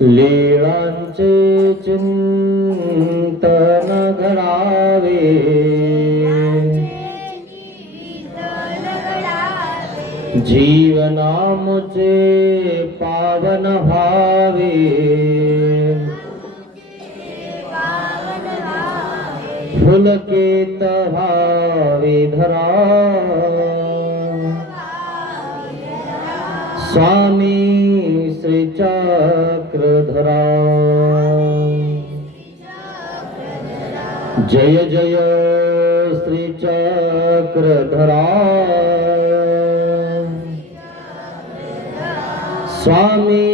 लीळांचे चिंतन घडावे, जीवनामुचे पावन व्हावे, फुलकेत व्हावे धरा, स्वामी श्री चक्रधरा। जय जय श्री चक्रधरा, स्वामी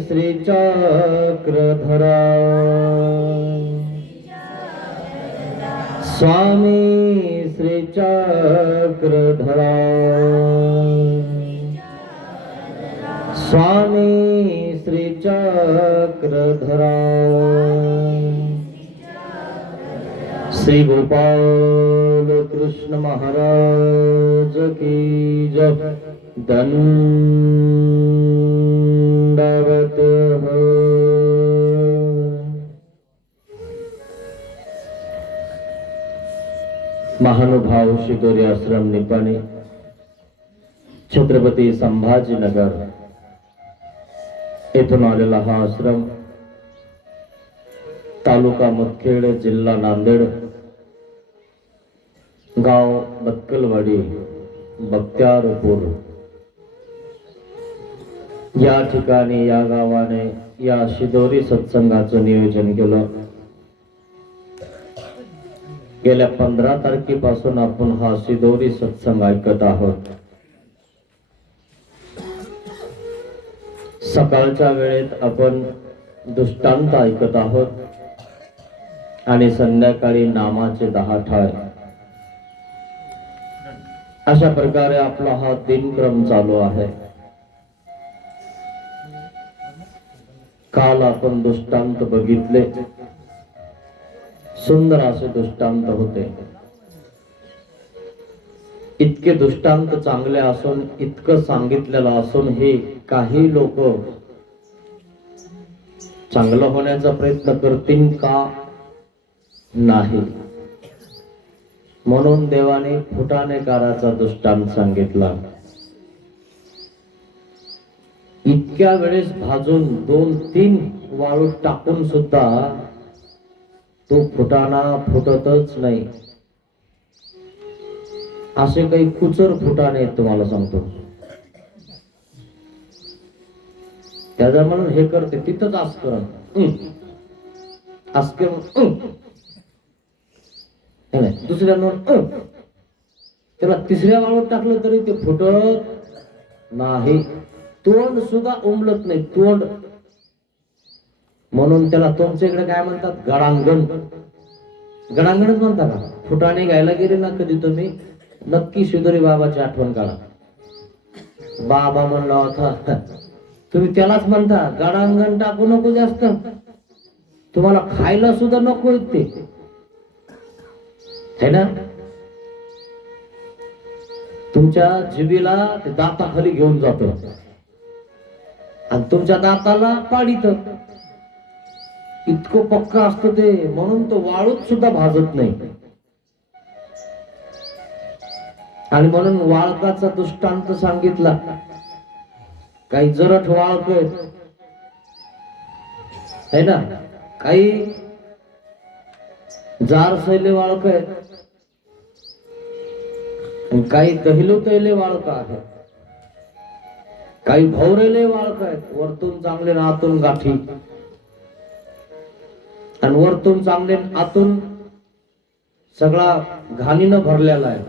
श्री चक्रधरा, स्वामी श्री चक्रधरा, स्वामी श्री चक्रधरा। श्री गोपाल कृष्ण महाराज की जय। दंडवत हो। महानुभाव शिदोरी आश्रम निपाणी, छत्रपती संभाजीनगर येथून आलेला हा आश्रम तालुका मुदखेड, जिल्हा नांदेड, गाव बत्कलवाडी, बख्तियारपूर या ठिकाणी, या गावाने या शिदोरी सत्संगाचं नियोजन केलं। गेल्या 15 तारखेपासून आपण हा शिदोरी सत्संग ऐकत आहोत। सकाळच्या वेळेत आपण दृष्टांत ऐकत आहोत आणि संध्याकाळी नामाचे 10 ठाय। अशा प्रकारे आपला हा दिनक्रम चालू आहे। काल आपण दृष्टांत बघितले, सुंदर असे दृष्टांत होते। इतके दृष्टांत चांगले असून, इतकं सांगितलेलं असून, हे काही लोक चांगलं होण्याचा प्रयत्न करतील का नाही, म्हणून देवाने फुटाणेकाराचा दृष्टांत सांगितला। इतक्या वेळेस भाजून 2-3 वाळू टाकून सुद्धा तो फुटाणा फुटतच नाही। असे काही कुचर फुटाणे आहेत, तुम्हाला सांगतो। त्याचा म्हणून हे करते तिथंच आस्करण आस्करण दुसऱ्या त्याला तिसऱ्या वाळूत टाकलं तरी ते फुटत नाही, तोंड सुद्धा उमलत नाही, तोंड। म्हणून त्याला तुमच्या इकडे काय म्हणतात? गडांगण। गडांगणच म्हणता का? फुटाणे घ्यायला गेले ना कधी तुम्ही, नक्की शिदोरी बाबाची आठवण काढा। बाबा म्हणला होता, तुम्ही त्यालाच म्हणता गडांगण टाकू नको जास्त, तुम्हाला खायला सुद्धा नको ते, है ना? तुमच्या जिभेला ते दाताखाली घेऊन जातो आणि तुमच्या दाताला पाडीत, इतकं पक्क असतं ते। म्हणून तो वाळूत सुद्धा भाजत नाही। आणि म्हणून वाळकाचा दृष्टांत सांगितला। काही जरठ वाळक है ना, काही जार सैले वाळक आहेत, काही दहिलो तैले वाळक आहेत, काही भवरेले वाळक आहेत। वरतून चांगले ना आतून गाठी, आणि वरतून चांगले आतून सगळा घाणीनं भरलेला आहे,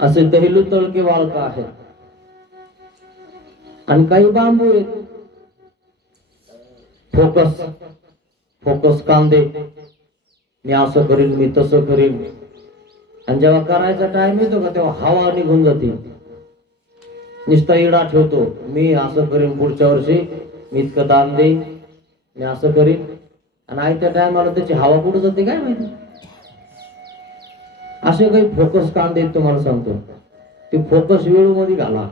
असे दहिलू तळके वाळक आहेत। आणि काही बांबू आहेत, फोकस फोकस कांदे, मी असं करीन, मी तसं करीन, आणि जेव्हा करायचा टाइम येतो का तेव्हा हवा निघून जाते, नुसता इडा ठेवतो, मी असं करीन, पुढच्या वर्षी मी इतकं दान देईन, मी असं करीन, आणि आयत्या टायमाला त्याची हवा कुठं जाते काय माहिती। असे काही फोकस कांदे तुम्हाला सांगतो, ते फोकस वेळू मध्ये घाला,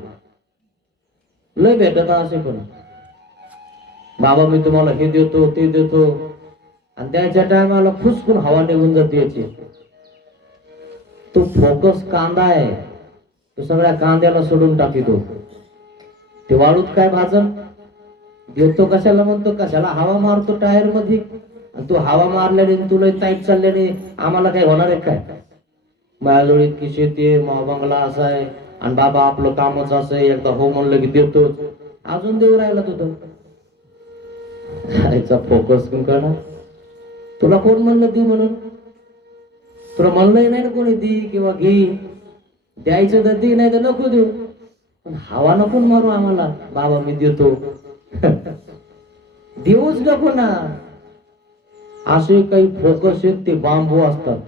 लय भेटत असे पण, बाबा मी तुम्हाला हे देतो ते देतो, आणि त्याच्या टायमाला फुसकून हवा निघून जाते याची. तो फोकस कांदा आहे, तो सगळ्या कांद्याला सोडून टाकितो. ते वाळूत काय भाजन देतो कशाला, म्हणतो कशाला हवा मारतो टायर मध्ये, आणि तू हवा मारल्याने तुला टाईट चालल्याने आम्हाला काय होणार आहे काय? माझ्याजवळ इतकी शेती आहे, बंगला असा आहे, आणि बाबा आपलं कामच असं आहे, एकदा हो म्हणलं की देतोच, अजून देऊ राहिला तू तर. याचा फोकस कोण करणार? तुला कोण म्हणलं दी म्हणून? तुला म्हणलंही नाही ना कोणी दी किंवा घे, द्यायचं तर दे, नाही तर नको देऊ, पण हवा नको मारू आम्हाला, बाबा मी देतो. देऊच नको ना. असे काही फोकस आहेत ते बांबू असतात,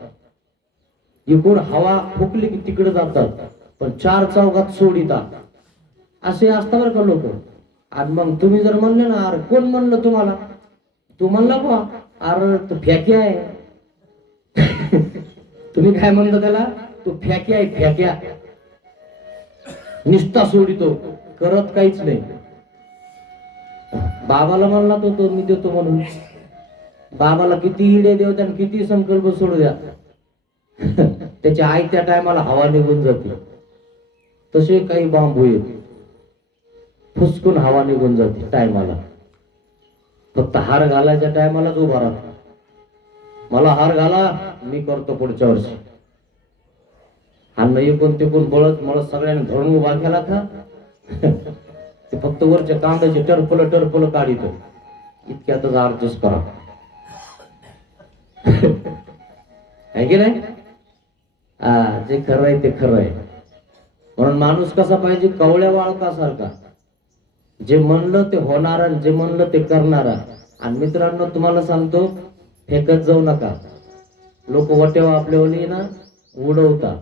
इकडून हवा फुकली की तिकडे जातात, पण चार चौघात सोडितात. असे असतात बरं का लोक. आणि मग तुम्ही जर म्हणले ना, अरे कोण म्हणलं तुम्हाला, तू म्हणला बा, अरे तू फेक्या आहे. तुम्ही काय म्हणता त्याला, तू फेक्या आहे, फेक्या. निस्ता सोडितो, करत काहीच नाही. बाबाला म्हणला तो मी देतो म्हणून, बाबाला किती इडे देऊ द्या, किती संकल्प सोडू द्या, त्याच्या आई त्या टायमाला हवा निघून जाते. तसे काही बांबू आहेत, फुसकून हवा निघून जाते टायमाला. फक्त हार घालायच्या टायमालाच उभा राहतो, मला हार घाला, मी करतो पुढच्या वर्षी. आणि एकूण तिकून बळत मला सगळ्यांनी धरून उभा केला का, ते फक्त वरच्या कांद्याचे टरपल काढितो, इतक्यातच ऍडजस्ट करा. आहे की नाही? जे खरं आहे ते खरं आहे. म्हणून माणूस कसा पाहिजे, कवळ्या बाळकासारखा, जे म्हणलं ते होणार, जे म्हणलं ते करणार. आणि मित्रांनो तुम्हाला सांगतो, फेकत जाऊ नका. लोक वटेवा आपल्यावली ना उडवतात.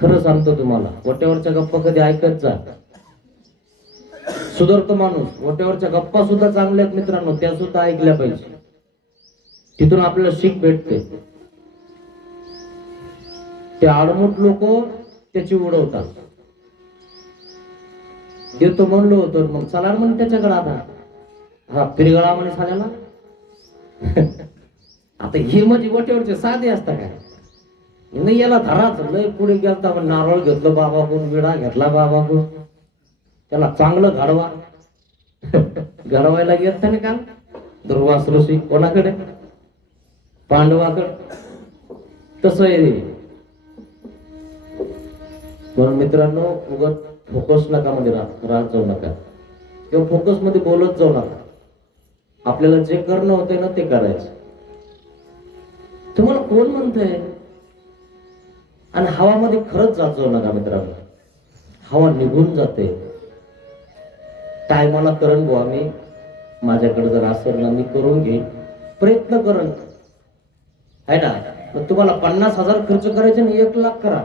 खरं सांगतो तुम्हाला, वट्यावरच्या गप्पा कधी ऐकत जा. सुधारतो माणूस. वट्यावरच्या गप्पा सुद्धा चांगल्या आहेत मित्रांनो, त्या सुद्धा ऐकल्या पाहिजे. तिथून आपल्याला शिक भेटते. ते आडमुठ लोक त्याची उडवतात. देतो म्हणलो होतो, मग चला म्हण त्याच्याकडे आता, हा पिरगळा म्हणे साल्याला. आता हे म्हणजे वट्यावरचे साधे असतात काय, नाही याला धराच लय पुढे गेलता, पण नारळ घेतलं बाबाकडून, विडा घेतला बाबाकडून, त्याला चांगलं घडवा. घडवायला गेलत ना का दुर्वास ऋषी कोणाकडे, पांडवाकडे. तसं आहे. म्हणून मित्रांनो उगत फोकस नका मध्ये राहत जाऊ नका, किंवा फोकस मध्ये बोलत जाऊ नका. आपल्याला जे करणं होतंय ना ते करायचं. तुम्हाला कोण म्हणतंय? आणि हवामध्ये खरंच जात जाऊ नका मित्रांनो, हवा निघून जाते. टायमाला करण बुवा, मी माझ्याकडे जर असेल ना मी करून घेईन, प्रयत्न करण आहे ना. मग तुम्हाला 50,000 खर्च करायचे ना 1,00,000 करा,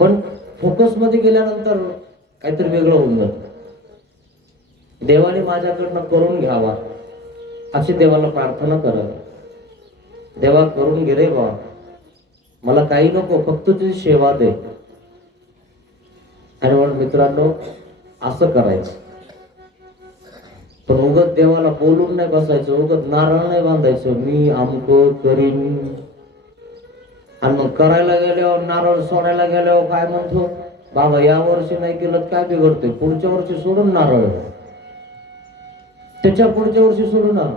पण फोकस मध्ये गेल्यानंतर काहीतरी वेगळं होऊन जातं. देवाने माझ्याकडनं करून घ्यावा अशी देवाला प्रार्थना करा. देवा करून घे रे बा, मला काही नको, फक्त तुझी सेवा दे. आणि म्हणून मित्रांनो असं करायचं. पण उगत देवाला बोलून नाही बसायचं, उगत नारळ नाही बांधायचं, मी आमको करीन. आणि मग करायला गेल्यावर, नारळ सोडायला गेल्यावर काय म्हणतो, बाबा या वर्षी नाही केलं काय बिघडतंय, पुढच्या वर्षी सोडून नारळ, त्याच्या पुढच्या वर्षी सोडून नारळ.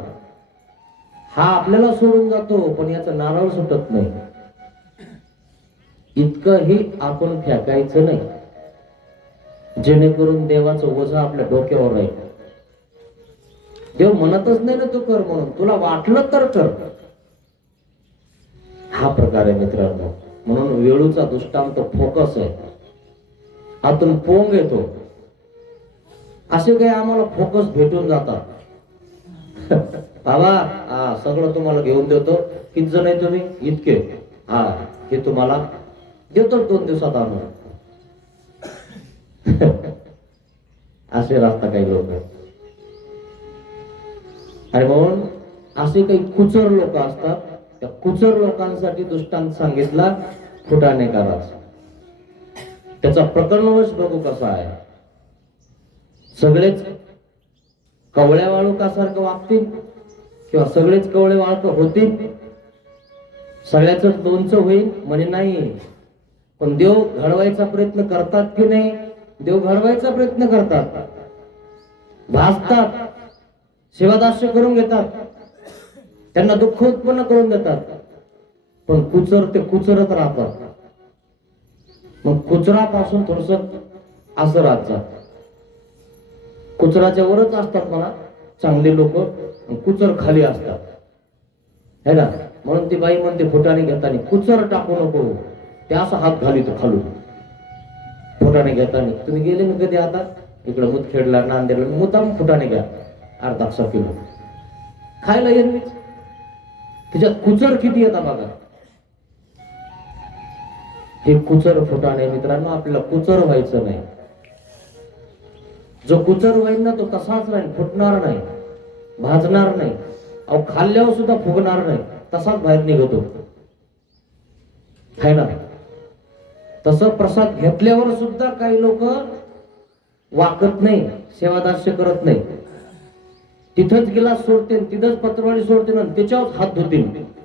हा आपल्याला सोडून जातो, पण याचा नारळ सुटत नाही. इतकंही आपण फेकायचं नाही, जेणेकरून देवाचं ओझं आपल्या डोक्यावर राहील. देव म्हणतच नाही ना तू कर म्हणून, तुला वाटलं तर कर. हा प्रकार आहे मित्रांनो. म्हणून वेळूचा दृष्टांत फोकस आहे. आतून पोंग येतो. असे काही आम्हाला फोकस भेटून जातात. बाबा हा सगळं तुम्हाला घेऊन देतो, किती जण आहे तुम्ही, इतके, हा हे तुम्हाला देतो 2 दिवसात आणून. असे रास्ता काही लोक. आणि म्हणून असे काही कुचर लोक असतात. त्या कुचर लोकांसाठी दृष्टांत सांगितला फुटाणे करायचा. त्याचा प्रकरणवश बघू कसा आहे. सगळेच कवळ्या वाळुकासारखं वागतील किंवा सगळेच कवळे वाळक होतील, सगळ्याच लोणचं होईल म्हणे नाही. पण देव घडवायचा प्रयत्न करतात की नाही? देव घडवायचा प्रयत्न करतात, भासतात, सेवादास्य करून घेतात, त्यांना दुःख उत्पन्न करून देतात. पण कुचर ते कुचरत राहतात. मग कुचरापासून थोडस असं राहतात. कुचराच्या वरच असतात मला चांगले लोक, कुचर खाली असतात है ना. म्हणून ती बाई म्हणते फुटाने घेताना कुचर टाकू नको, ते असा हात घालितो खालून फुटाने घेताना. तुम्ही गेले ना कधी आता इकडं मुदखेडला नांदेडला, मुद्दाम फुटाने घ्या अर्धा किलो खायला येईल. त्याच्यात कुचर किती येतात बघा. हे कुचर फुटाणे मित्रांनो, आपल्याला कुचर व्हायचं नाही. जो कुचर होईल ना तो तसाच राहील, फुटणार नाही, भाजणार नाही, अहो खाल्ल्यावर सुद्धा फुगणार नाही, तसाच बाहेर निघतो है ना. तसं प्रसाद घेतल्यावर सुद्धा काही लोक वाकत नाही, सेवादास्य करत नाही. तिथंच गिलास सोडते, तिथंच पत्रवाळी सोडते ना, त्याच्यावर हात धुतील,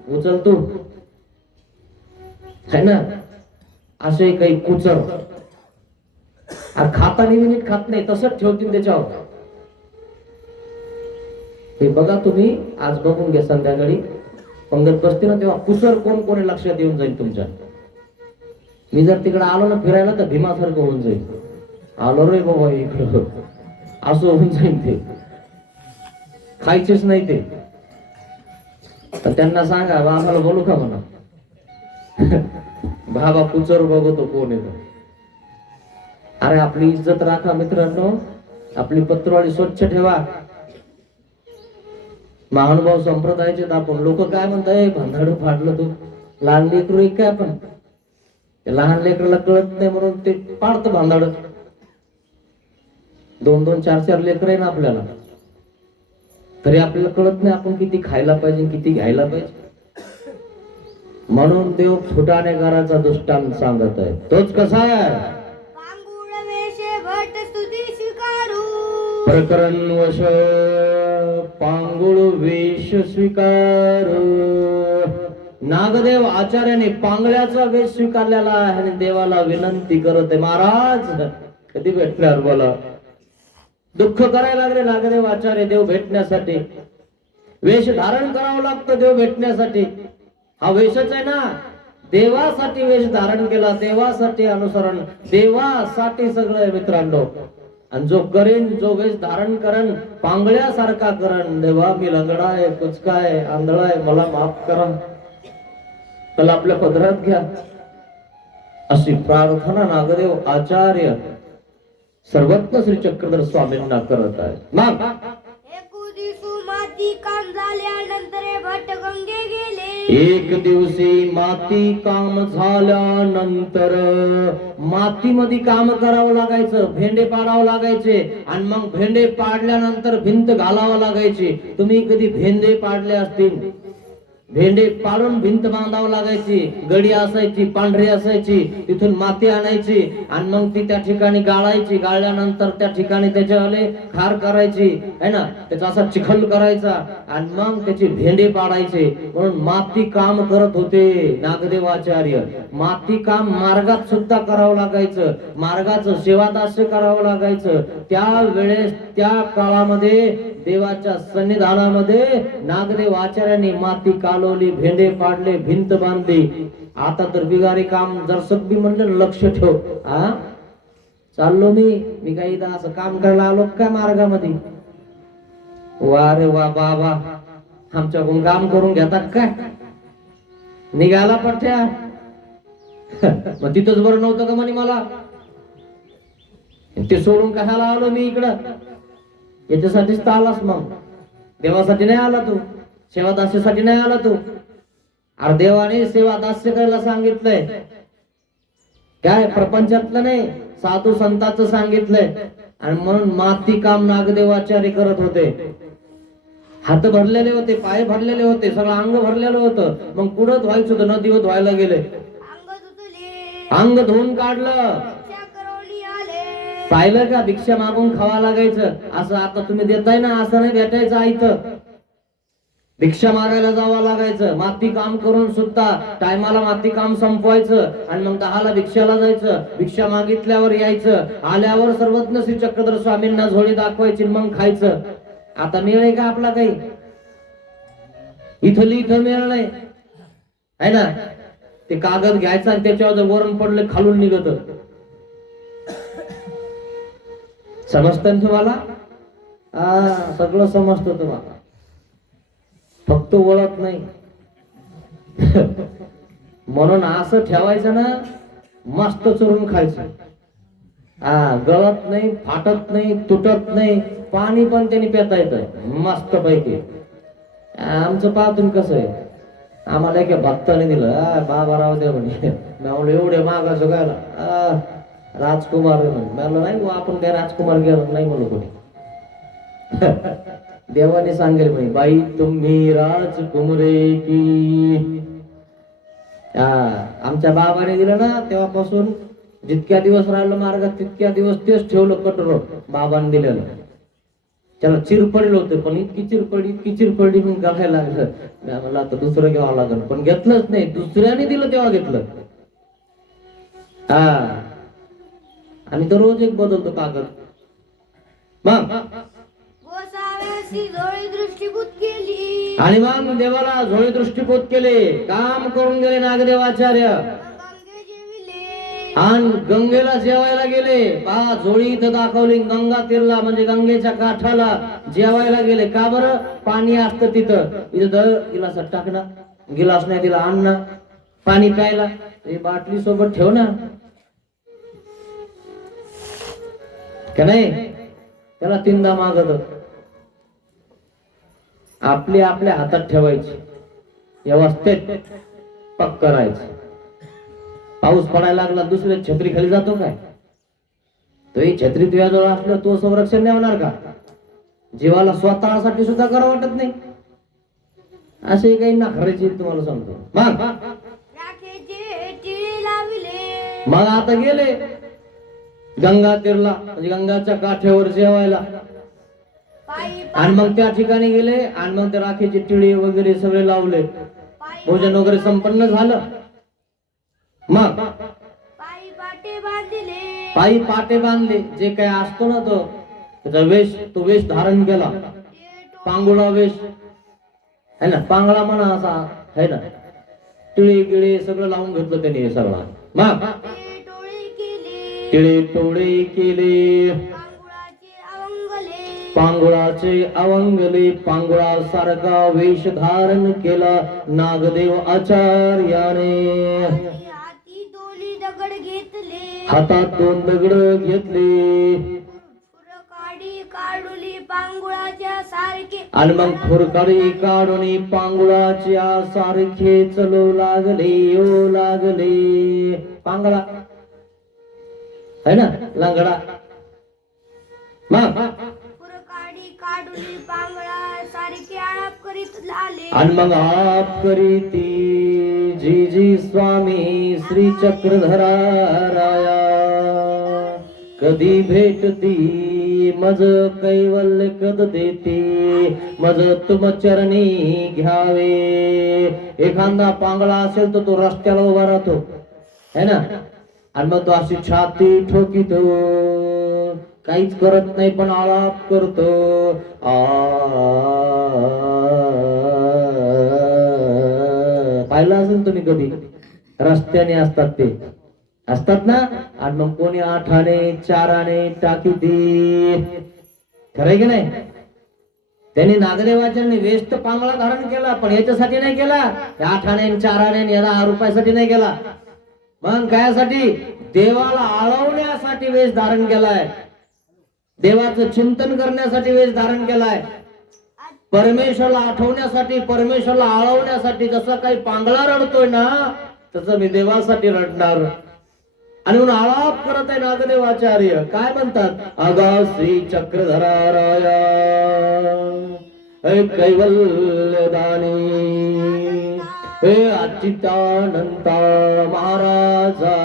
उचलतो है ना. असे काही कुचर खाता नीट खात नाही, तसंच ठेवतील त्याच्यावर. हे बघा तुम्ही आज बघून घ्या, संध्याकाळी पंगत बसते ना तेव्हा कुसर कोण कोणी लक्षात येऊन जाईल तुमच्या. मी जर तिकडे आलो ना फिरायला तर भीमासारखं होऊन जाईल, आलो रे बाबा इकडं, असं होऊन जाईल. ते खायचेच नाही ते. तर त्यांना सांगा आम्हाला बोलू का म्हणा, बाबा कुचर बघतो कोण येतो. अरे आपली इज्जत राखा मित्रांनो, आपली पत्रवाळी स्वच्छ ठेवा. महानुभाव संप्रदायाचे आपण लोक काय म्हणताय, भांडाडू फाडलं तू, लहान लेकरू एक काय. आपण लहान लेकराला कळत नाही म्हणून ते पाडतं भांडाड. 2-2, 4-4 लेकर आहे ना आपल्याला, तरी आपल्याला कळत नाही आपण किती खायला पाहिजे किती घ्यायला पाहिजे. म्हणून देव फुटाणेकाराचा दृष्टांत सांगत आहे. तोच कसा आहे, प्रकरण वश पांगुळ वेश स्वीकार. नागदेव आचार्याने पांगळ्याचा वेश स्वीकारलेला आहे आणि देवाला विनंती करत आहे, महाराज कधी भेटणार बोला. दुःख करायला लागले नागदेव आचार्य देव भेटण्यासाठी. वेश धारण करावं लागतं देव भेटण्यासाठी. हा वेशच आहे ना, देवासाठी वेश धारण केला, देवासाठी अनुसरण, देवासाठी सगळं आहे मित्रांनो. आणि जो करेन, जो वेश धारण करण, पांगळ्यासारखा करण, देवा मी लंगडा आहे, कुचका आहे, आंधळा आहे, मला माफ करा, त्याला आपल्या पदरात घ्या, अशी प्रार्थना नागदेव आचार्य सर्वज्ञ श्री चक्रधर स्वामींना करत आहे. मग एक दिवशी माती काम झाल्यानंतर मातीमध्ये काम करावं लागायचं, भेंडे पाडावं लागायचे आणि मग भेंडे पाडल्यानंतर भिंत घालावं लागायची. तुम्ही कधी भेंडे पाडले असतील, भेंडे पाडून भिंत बांधावं लागायची. गडी असायची, पांढरी असायची, तिथून माती आणायची आणि मग ती त्या ठिकाणी गाळायची. गाळल्यानंतर त्या ठिकाणी त्याच्यावाले खार करायची है ना, त्याचा असा चिखल करायचा आणि मग त्याची भेंडे पाडायचे. म्हणून माती काम करत होते नागदेव आचार्य. माती काम मार्गात सुद्धा करावं लागायचं, मार्गाचं सेवादास्य करावं लागायचं. त्या वेळेस त्या काळामध्ये देवाच्या सन्निधानामध्ये नागदेव आचार्यांनी माती कालवली, भेंडे पाडले, भिंत बांधली. आता तर बिगारी काम जर बी म्हणलं लक्ष ठेव, हा चाललो मी काही असं काम करायला आलो काय मार्गामध्ये. वा रे वा बाबा, आमच्याकडून काम करून घेतात काय, निघाला पठ्या. मग तिथंच बरं नव्हतं का म्हणे मला, ते सोडून कशाला आलो मी इकडं. याच्यासाठीच तर आलास, मग देवासाठी नाही आला तू, सेवादास्यासाठी नाही आला तू. अरे देवाने सेवादास्य करायला सांगितलंय, काय प्रपंचातलं नाही, साधू संतांचं सांगितलंय. आणि म्हणून माती काम नागदेवाचार्य करत होते. हात भरलेले होते, पाय भरलेले होते, सगळं अंग भरलेलं होतं. मग पुढं धुवायचं होतं, नदीवर धुवायला गेले, अंग धुवून काढलं, पाहिलं का, भिक्षा मागून खावा लागायचं. असं आता तुम्ही देताय ना, असं नाही भेटायचं आयतं. भिक्षा मागायला जावं लागायचं. माती काम करून सुद्धा टायमाला माती काम संपवायचं आणि मग 10ला भिक्षाला जायचं. भिक्षा मागितल्यावर यायचं. आल्यावर सर्वज्ञ श्री चक्रधर स्वामींना झोळी दाखवायची, मग खायचं. आता मिळेल का आपला काही? इथं मिळेल नाही आहे ना. ते कागद घ्यायचा आणि त्याच्यावर जर वरण पडले खालून निघत. समजतं तुम्हाला? सगळं समजतं तुम्हाला, फक्त ओळख नाही. म्हणून असं ठेवायचं ना, मस्त चुरून खायचं. गळत नाही, फाटत नाही, तुटत नाही. पाणी पण त्यांनी पिता येतं मस्त पैकी. आमचं पाहतून कसं आहे, आम्हाला एका भक्ताने दिलं. बाबा राव दे म्हणे. मी एवढे मागायचं गायला राजकुमार म्हणे. नाही आपण काय राजकुमार गेलो नाही म्हणू कोणी. देवाने सांगेल म्हणे, बाई तुम्ही राजकुमारे की. आमच्या बाबाने दिलं ना, तेव्हापासून जितक्या दिवस राहिलं मार्गात तितक्या दिवस तेच ठेवलं कटोर बाबाने दिलेलं. त्याला चिरपडलं होतं, पण इतकी चिरपडली मग गावायला लागलं. मला आता दुसरं घ्यावं लागलं, पण घेतलंच नाही. दुसऱ्याने दिलं तेव्हा घेतलं. आणि तो रोज एक बदलतो कागद. मग आणि मग देवाला झोळी दृष्टीभूत केले. काम करून गेले नागदेवाचार्य आणि गंगेला जेवायला गेले. पहा, झोळी इथं दाखवली. गंगा तीरला म्हणजे गंगेच्या काठाला जेवायला गेले. का बरं? पाणी असतं तिथं. इथं गिलासात टाकणार, गिलास नाही तिला आणणार पाणी प्यायला. बाटली सोबत ठेव ना, का नाही? त्याला 3दा मागत. आपली आपल्या हातात ठेवायची, व्यवस्थित पक्क करायचं. पाऊस पडायला लागला, दुसऱ्या छत्री खाली जातो काय? तो ही छत्री तुझ्याजवळ असलं, तो संरक्षण नाही होणार का? जीवाला स्वतःसाठी सुद्धा करा वाटत नाही. असे काही नाखरायचे तुम्हाला सांगतो. मग आता गेले गंगा तीरला म्हणजे गंगाच्या काठ्यावर जेवायला. आणि मग त्या ठिकाणी गेले आणि मग त्या राखेची टिळी वगैरे सगळे लावले. भोजन वगैरे संपन्न झालं. मग पायी पाटे बांधले. जे काय असतो ना तो त्याचा वेश, तो वेश धारण केला. पांगुळा वेश है ना, पांगळा म्हणा असा है ना. टिळे गिळे सगळं लावून घेतलं त्याने सगळं. मग टिळे टोळे केले, पांगुळाचे अवंगले. पांगुळासारखा वेश धारण केला नागदेव आचार्याने. हातात 2 दगड घेतले आणि मग खुरकाडी काढून पांगुळाच्या सारखे चलू लागले, येऊ लागले. पांगळा है ना, लंगडा. मग आणि मग आप करीती जी जी स्वामी श्री चक्रधराराया. कधी भेटती मज कैवल्य कद देती, मज तुम चरणी घ्यावे. एखादा पांगळा असेल तर तो रस्त्याला उभा राहतो है ना. आणि मग तो अशी छाती ठोकीतो, काहीच करत नाही पण आलाप करतो. पाहिलं असेल तुम्ही कधी, रस्त्याने असतात ते असतात ना. आणि मग कोणी 8 आणे 4 आणे टाकी. खरंय की नाही? त्यांनी नागदेवाचार्यांनी वेश तर पांगळा धारण केला, पण याच्यासाठी नाही केला. 8 आणे 4 आणे या 10 रुपयासाठी नाही केला. मग कायासाठी? देवाला आळवण्यासाठी वेश धारण केलाय. देवाचं चिंतन करण्यासाठी वेश धारण केलाय. परमेश्वरला आठवण्यासाठी, परमेश्वरला आळवण्यासाठी. जसं काही पांगळा रडतोय ना, तसं मी देवासाठी रडणार. आणि म्हणून आलाप करत आहे नागदेवाचार्य. काय म्हणतात? अगा श्री चक्रधराराया कैवल्यदानी, हे अच्युतानंता महाराजा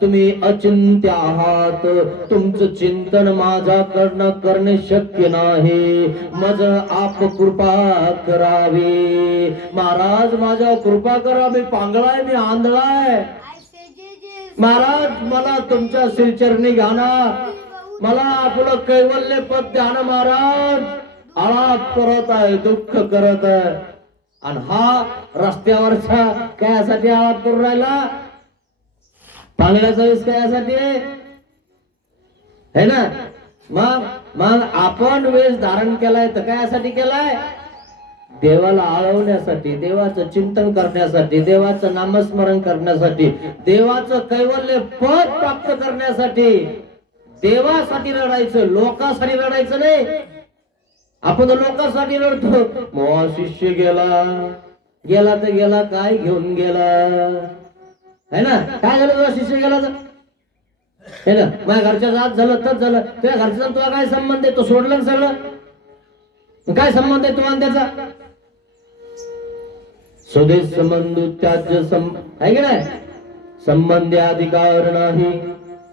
तुम्ही अचिंत्य आहात, तुमचं चिंतन माझ्याकडनं करणे शक्य नाही, मज आप कृपा करावी. महाराज माझ्या कृपा करा, मी पांगळाय, मी आंधळाय. महाराज मला तुमच्या श्रीचरणी घ्या ना, मला आपलं कैवल्य पद द्या ना महाराज. आळाप करत आहे, दुःख करत आहे. आणि हा रस्त्यावरचा कायासाठी आळाप करून राहिला, पांगड्याचा वेस कायासाठी है ना. मग मग आपण वेश धारण केलाय तर कायासाठी केलाय, देवाला आळवण्यासाठी, देवाचं चिंतन करण्यासाठी, देवाचं नामस्मरण करण्यासाठी, देवाचं कैवल्य पद प्राप्त करण्यासाठी. देवासाठी रडायचं, लोकांसाठी रडायचं नाही. आपण लोकांसाठी रडतो. मग शिष्य गेला, गेला तर गेला, काय घेऊन गेला है ना. काय झालं तुझा शिष्य गेला तर है ना, माझ्या घरच्या जात झालं तच झालं, तुझ्या घरचा तुला काय संबंध आहे, तो सोडलं सगळं, काय संबंध आहे तुम्हाला त्याचा. स्वदेश संबंध त्याज्य आहे की नाही, संबंधी अधिकार नाही.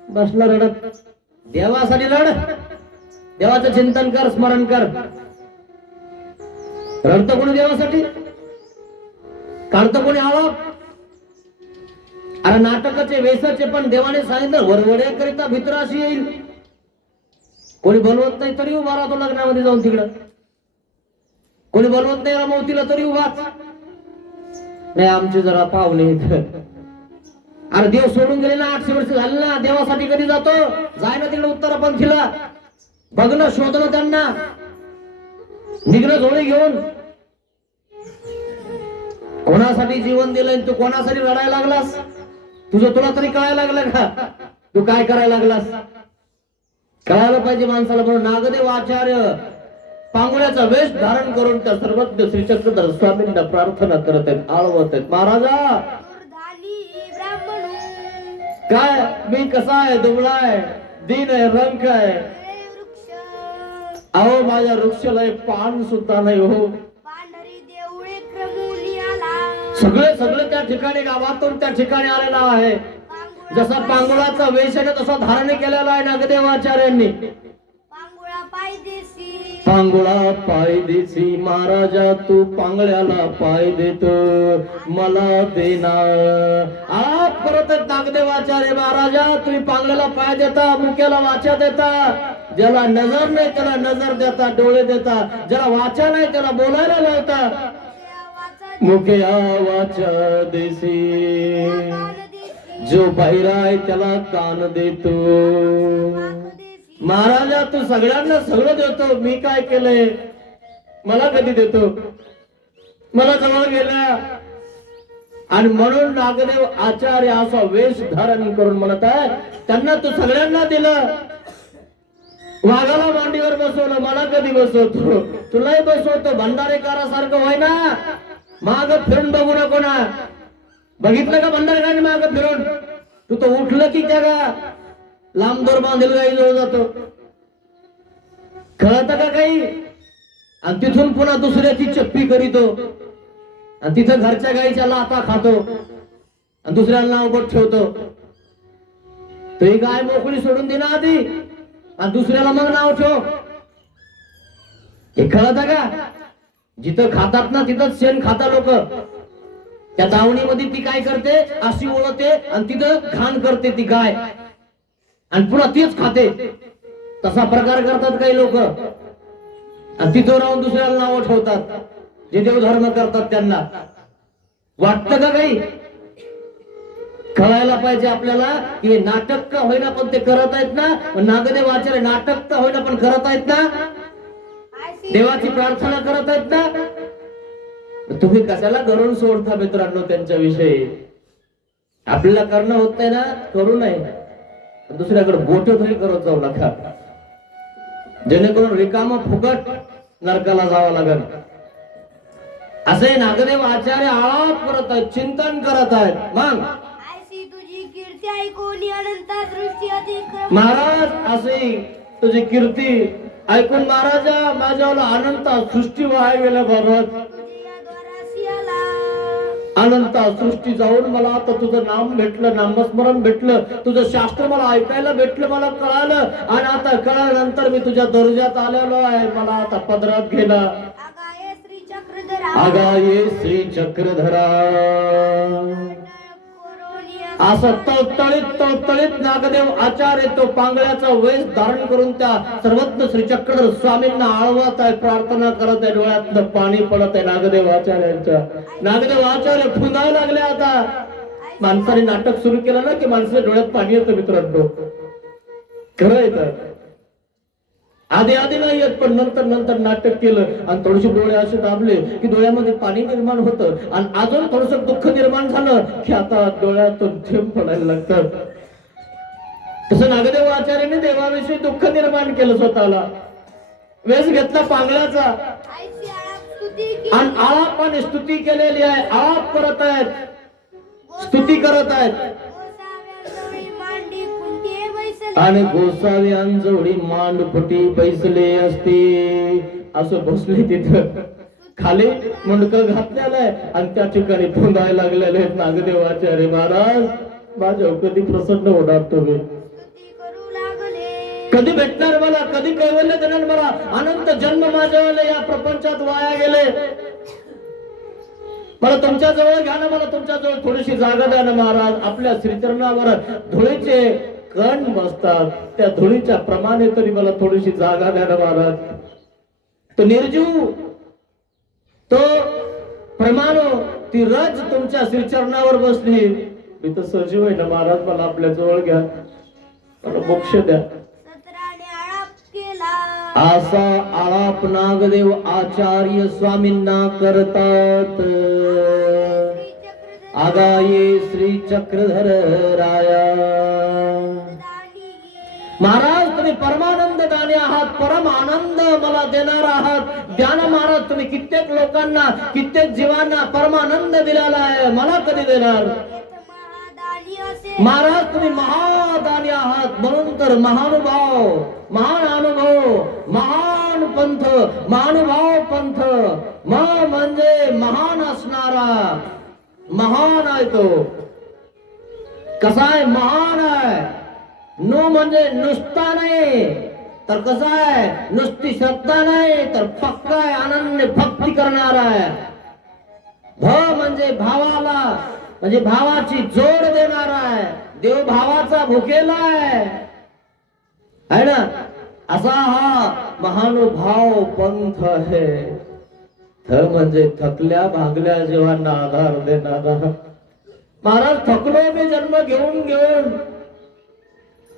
बसला रडत, देवासाठी रड, देवाचं चिंतन कर, स्मरण कर. रडतं कोणी देवासाठी, काढतं कोणी आळाप. अरे नाटकाचे वेसाचे पण देवाने सांगितलं वरवड्या करिता भित्राशी येईल. कोणी बोलवत नाही तरी उभा राहतो लग्नामध्ये जाऊन तिकडं, कोणी बोलवत नाही रमवतीला तरी उभाच नाही. आमचे जरा पाहुणे अरे देव सोडून गेले ना, 800 वर्ष झाले ना, देवासाठी कधी जातो. जाय ना तिकडे उत्तरापंथीला, बघणं शोधणं त्यांना, निघणं झोळे घेऊन. कोणासाठी जीवन दिलंय, तू कोणासाठी रडायला लागलास, तुझं तुला तरी कळायला लागलं का, तू काय करायला लागलास. कळायला पाहिजे माणसाला. म्हणून नागदेव आचार्य पांगुळ्याचा वेश धारण करून त्या सर्वज्ञ श्री चक्रधर स्वामींना प्रार्थना करत आहेत, आळवत आहेत. महाराजा काय मी कसा आहे, दुबळा आहे, दीन आहे, रंग आहे. अहो माझ्या वृक्षाला एक पान सुद्धा नाही हो. सगळे सगळे त्या ठिकाणी, गावातून त्या ठिकाणी आलेला आहे. जसा पांगुळाचा वेश आहे तसा धारण केलेला आहे नागदेवाचार्यांनी. पांगुळा पायदेसी महाराजा, तू पांगळ्याला पाय देतो, मला देना. आप करत नागदेवाचार्य महाराजा, तुम्ही पांगळ्याला पाय देता, मुक्याला वाचा देता. ज्याला नजर नाही त्याला नजर देता, डोळे देता. ज्याला वाचा नाही त्याला बोलायला लावता. मुक्या वाचा देसी, जो बहिरा आहे त्याला कान देतो. महाराजा तू सगळ्यांना सगळं देतो, मी काय केलंय, मला कधी देतो, मला जवळ गेला. आणि म्हणून नागदेव आचार्य असा वेश धारण करून म्हणत आहे, त्यांना तू सगळ्यांना दिलं. वाघाला मांडीवर बसवलं, मला कधी बसवतो, तुलाही बसवतो. भंडारेकारासारखं व्हाय ना, माग फिरून बघू नको ना. बघितलं का भंडारेकाने माग फिरून, तू तो उठलं की त्या लांब दोर बांधील गाई जवळ जातो, कळत का काही. आणि तिथून पुन्हा दुसऱ्याची चप्पी करीतो, आणि तिथं घरच्या गाईच्या लाता खातो, आणि दुसऱ्याला नाव बोट ठेवतो. तो ही गाय मोकळी सोडून दे ना आधी, आणि दुसऱ्याला मग नाव ठेव. हे कळत का. जिथं खातात ना तिथंच शेण खाता लोक. त्या दावणीमध्ये ती काय करते, अशी ओळखते आणि तिथं घाण करते ती गाय, आणि पुन्हा तीच खाते. तसा प्रकार करतात काही लोक, आणि तिथं राहून दुसऱ्याला नाव ठेवतात. जे देवधर्म करतात त्यांना वाटतं का काही. कळायला पाहिजे आपल्याला की नाटक का होईना पण ते करत आहेत ना. नागदेव आचार्य नाटक का होईना पण करत आहेत ना, देवाची प्रार्थना करत आहेत ना. तुम्ही कशाला घरून सोडता मित्रांनो त्यांच्या विषयी. आपल्याला करणं होत नाही ना, करू नये. दुसऱ्याकडे बोट तरी करत जाऊ नका, जेणेकरून रिकाम फुकट नरकाला जावं लागेल. असे नागदेव आचार्य आळाप करत आहेत, चिंतन करत आहेत. मग महाराज असे तुझी कीर्ती ऐकून महाराजा माझ्यावर अनंत सृष्टी वाया गेल्या बाबत. अनंत सृष्टी जाऊन मला आता तुझं नाम भेटलं, नामस्मरण भेटलं, तुझं शास्त्र मला ऐकायला भेटलं, मला कळालं. आणि आता कळल्यानंतर मी तुझ्या दर्जात आलेलो आहे. मला आता पदरात गेला. आगाये श्री चक्रधरा. असं तळतळीत नागदेव आचार्य तो पांगळ्याचा वेश धारण करून त्या सर्वज्ञ श्री चक्रधर स्वामींना आळवत आहे, प्रार्थना करत आहे. डोळ्यातनं पाणी पडत आहे नागदेव आचार्यांच्या. नागदेव आचार्य फुंदायला लागले. आता माणसाने नाटक सुरू केलं ना की माणसाच्या डोळ्यात पाणी येतं मित्रांनो. खरं येतं. आधी नाही येत, पण नंतर नाटक केलं आणि थोडेसे डोळे असे दाबले की डोळ्यामध्ये पाणी निर्माण होतं. आणि अजून थोडस दुःख निर्माण झालं की आता डोळ्यातून थेंब पडायला लागतात. तसं नागदेव आचार्याने देवाविषयी दुःख निर्माण केलं स्वतःला. वेश घेतला पांगळ्याचा आणि आळाप आणि स्तुती केलेली आहे. आळाप करत आहेत, स्तुती करत आहेत. आणि गोसाव्यांजवळी मांड फुटी बैसले असते. असं बसले तिथं, खाली मुंडकं घातलेलं आहे आणि त्या ठिकाणी फुंदायला लागलेले आहेत नागदेव आचार्य महाराज. माझ्या कधी प्रसन्न होणार तुम्ही, कधी भेटणार मला, कधी कैवल्य देणार मला. अनंत जन्म माझ्यावाले या प्रपंचात वाया गेले. मला तुमच्या जवळ घ्या ना, मला तुमच्या जवळ थोडीशी जागा द्या ना महाराज. आपल्या श्रीचरणावर धुळीचे कण बसतात, त्या धुळीच्या प्रमाणे तरी मला थोडीशी जागा द्या ना महाराज. तो निर्जीव, तो प्रमाणो, ती रज तुमच्या श्रीचरणावर बसली. मी तर सजीव आहे ना महाराज, मला आपल्या जवळ घ्या, मला मोक्ष द्या. असा आळाप नागदेव आचार्य स्वामींना करतात. आगाये श्री चक्रधर राया. महाराज तुम्ही परमानंद दानी आहात, परम आनंद मला देणार आहात. द्या ना महाराज, तुम्ही कित्येक लोकांना, कित्येक जीवांना परमानंद दिलेला आहे, मला कधी देणार महाराज? तुम्ही महादानी आहात, म्हणून तर महानुभाव, महान अनुभव, महान पंथ, महानुभाव पंथ. म्हणजे महान असणारा, महान आहे तो. कसा आहे? महान आहे. नो म्हणजे नुसता नाही, तर कसा आहे? नुसती श्रद्धा नाही, तर पक्का आहे, अनन्य भक्ती करणारा आहे. भ म्हणजे भावाला, म्हणजे भावाची जोड देणारा आहे. देव भावाचा भुकेला आहे ना. असा हा महानुभाव पंथ आहे. थ म्हणजे थकल्या भागल्या जीवांना आधार देणारा. महाराज थकलो मी जन्म घेऊन घेऊन,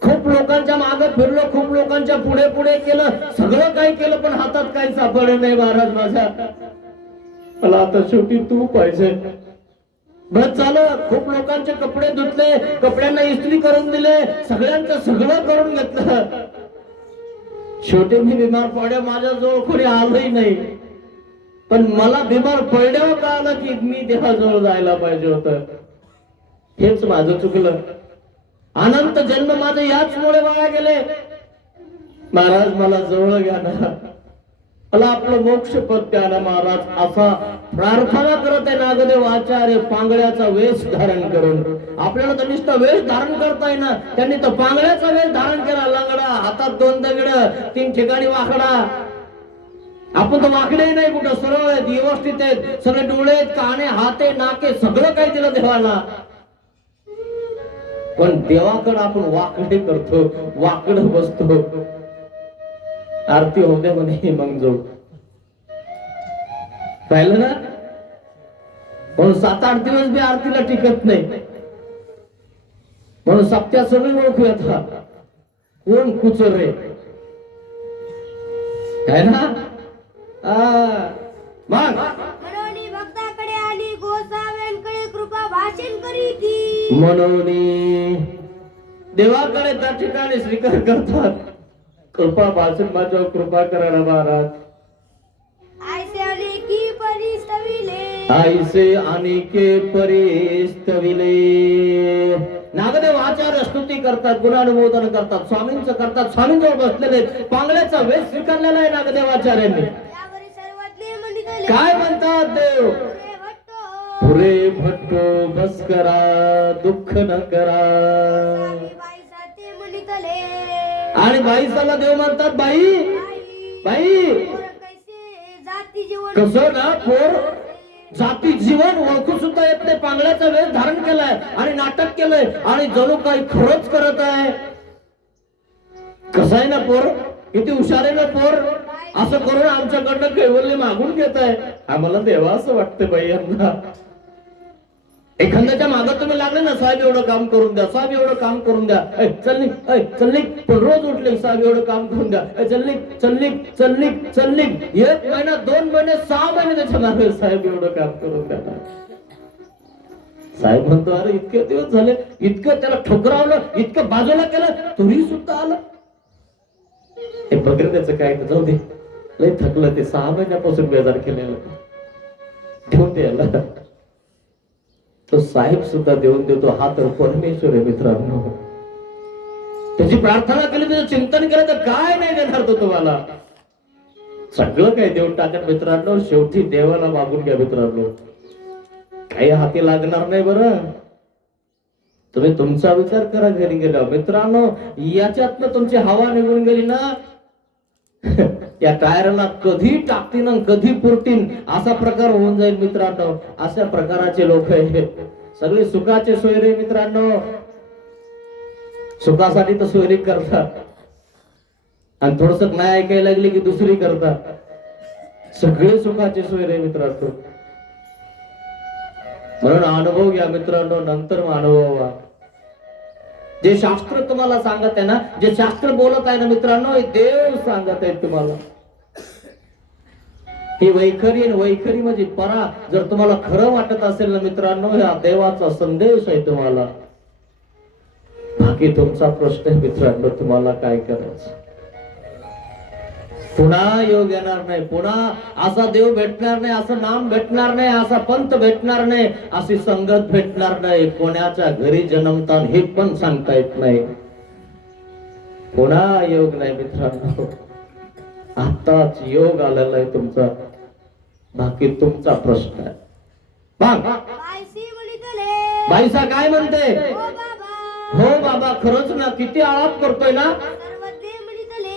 खूप लोकांच्या मागे फिरलो, खूप लोकांच्या पुढे केलं, सगळं काही केलं, पण हातात काही सापडलं नाही महाराज माझ्या. मला आता शेवटी तू पाहिजे. बस झालं, खूप लोकांचे कपडे धुतले, कपड्यांना इस्त्री करून दिले, सगळ्यांचं सगळं करून घेतलं. शेवटी मी बिमार पडले, माझ्या जवळ कोणी आलंही नाही. पण मला बिमार पडल्यावर कळालं की मी देवाजवळ जायला पाहिजे होतं. हेच माझं चुकलं. अनंत जन्म माझे याचमुळे वाया गेले. महाराज मला जवळ घ्या ना, मला आपलं मोक्ष पद द्या ना महाराज. असा प्रार्थना करत आहे नागदेव आचार्य पांगळ्याचा वेश धारण करून. आपल्याला तर नुसता वेश धारण करता येईना, त्यांनी तर पांगळ्याचा वेश धारण केला. लंगडा, हातात 2 दगड, 3 ठिकाणी वाकडा. आपण तर वाकडे नाही कुठं, सरळ आहेत, व्यवस्थित आहेत, सगळे डोळे, काने, हाते, नाके, सगळं काही दिलं देवाला. पण देवाकडे आपण वाकडे करतो, वाकड बसतो. आरती होते म्हणे मग जो पाहिलं ना, म्हणून 7-8 दिवस बी आरतीला टिकत नाही. म्हणून सप्त्या सगळी ओळखू येतात कोण कुचर रे, है ना. मग भक्ताकडे आली गोसाव्यांकडे कृपा भाषण करीती. म्हणून देवाकडे त्या ठिकाणी स्वीकार करतात. कृपा भाषण माझ्यावर कृपा करायला महाराज. आयसे अनेकी परिस्तविले, आईसे अनेके परिस्तविले. नागदेव आचार्य स्तुती करतात, गुणानुमोदन करतात, स्वामींचं करतात. स्वामींजवळ बसलेले पांगळ्याचा वेश स्वीकारलेला आहे नागदेव आचार्यांनी. यावरी सर्वज्ञ म्हणाले, काय म्हणतात देव? पुरे भट्टो बस करा दुःख न करा. गोसावी बाईसा ते म्हणितले आणि बाईसाला देव म्हणतात बाई बाई पोर कैसे जाती जीवन कसं ना पोर जाती जीवन ओळखू सुद्धा येत नाही. पांगळ्याचा वेळ धारण केलाय आणि नाटक केलंय आणि जणू काही खरंच करत आहे. कसं आहे ना पोर, किती हुशार आहे ना पोर. असं करून आमच्याकडनं कैवल्य मागून घेत आहे. आम्हाला देवा असं वाटतं बाई यांना. एखाद्याच्या मागं तुम्ही लागले ना, साहेब एवढं काम करून द्या, साहेब एवढं काम करून द्या, चल निघ, पण रोज उठले साहेब एवढं काम करून द्या, चल निघ. 1 महिना 2 महिने 6 महिने त्याच्या मागे साहेब एवढं काम करून द्या. साहेब म्हणतो अरे इतके दिवस झाले, इतकं त्याला ठोकरावलं, इतकं बाजूला केलं, तरी सुद्धा आलं. हे बघितलं त्याचं काय, जाऊ दे, लय थकलं ते. 6 महिन्यापासून बेजार केलेलं ठेवून द्यायला. तो साहेब सुद्धा देऊन देतो. हा तर परमेश्वर आहे मित्रांनो. त्याची प्रार्थना केली, त्याचं चिंतन केलं तर काय नाही देणार तो तुम्हाला. सगळं काही देऊन टाकत मित्रांनो. शेवटी देवाला मागून घ्या मित्रांनो, काही हाती लागणार नाही. बरं तुम्ही तुमचा विचार करा घरी गेला मित्रांनो. याच्यातनं तुमची हवा निघून गेली ना, या टायरला कधी टाकतीन आणि कधी पुरतीन असा प्रकार होऊन जाईल मित्रांनो. अशा प्रकाराचे लोक आहे सगळे. सुखाचे सोयरे मित्रांनो, सुखासाठी तर सोयरी करतात आणि थोडस नाही ऐकायला लागले की दुसरी करतात. सगळे सुखाचे सोयरे मित्रांनो. म्हणून अनुभव घ्या मित्रांनो, नंतर अनुभव व्हा. जे शास्त्र तुम्हाला सांगत आहे ना, जे शास्त्र बोलत आहे ना मित्रांनो, हे देव सांगत आहे तुम्हाला. ही वैखरी आणि वैखरी म्हणजे परा. जर तुम्हाला खरं वाटत असेल ना मित्रांनो, हा देवाचा संदेश आहे तुम्हाला. बाकी तुमचा प्रश्न आहे मित्रांनो, तुम्हाला काय करायचं. पुन्हा योग येणार नाही, पुन्हा असा देव भेटणार नाही, असं नाम भेटणार नाही, असा पंथ भेटणार नाही, अशी संगत भेटणार नाही. कोणाच्या घरी जन्मतात हे पण सांगता येत नाही. पुन्हा योग नाही मित्रांनो. आताच योग आलेला आहे तुमचा. बाकी तुमचा प्रश्न आहे. बाईसी म्हणितले बाईसा काय म्हणते, ओ बाबा हो बाबा खरंच ना, किती आळाप करतोय ना. सर्वज्ञ म्हणितले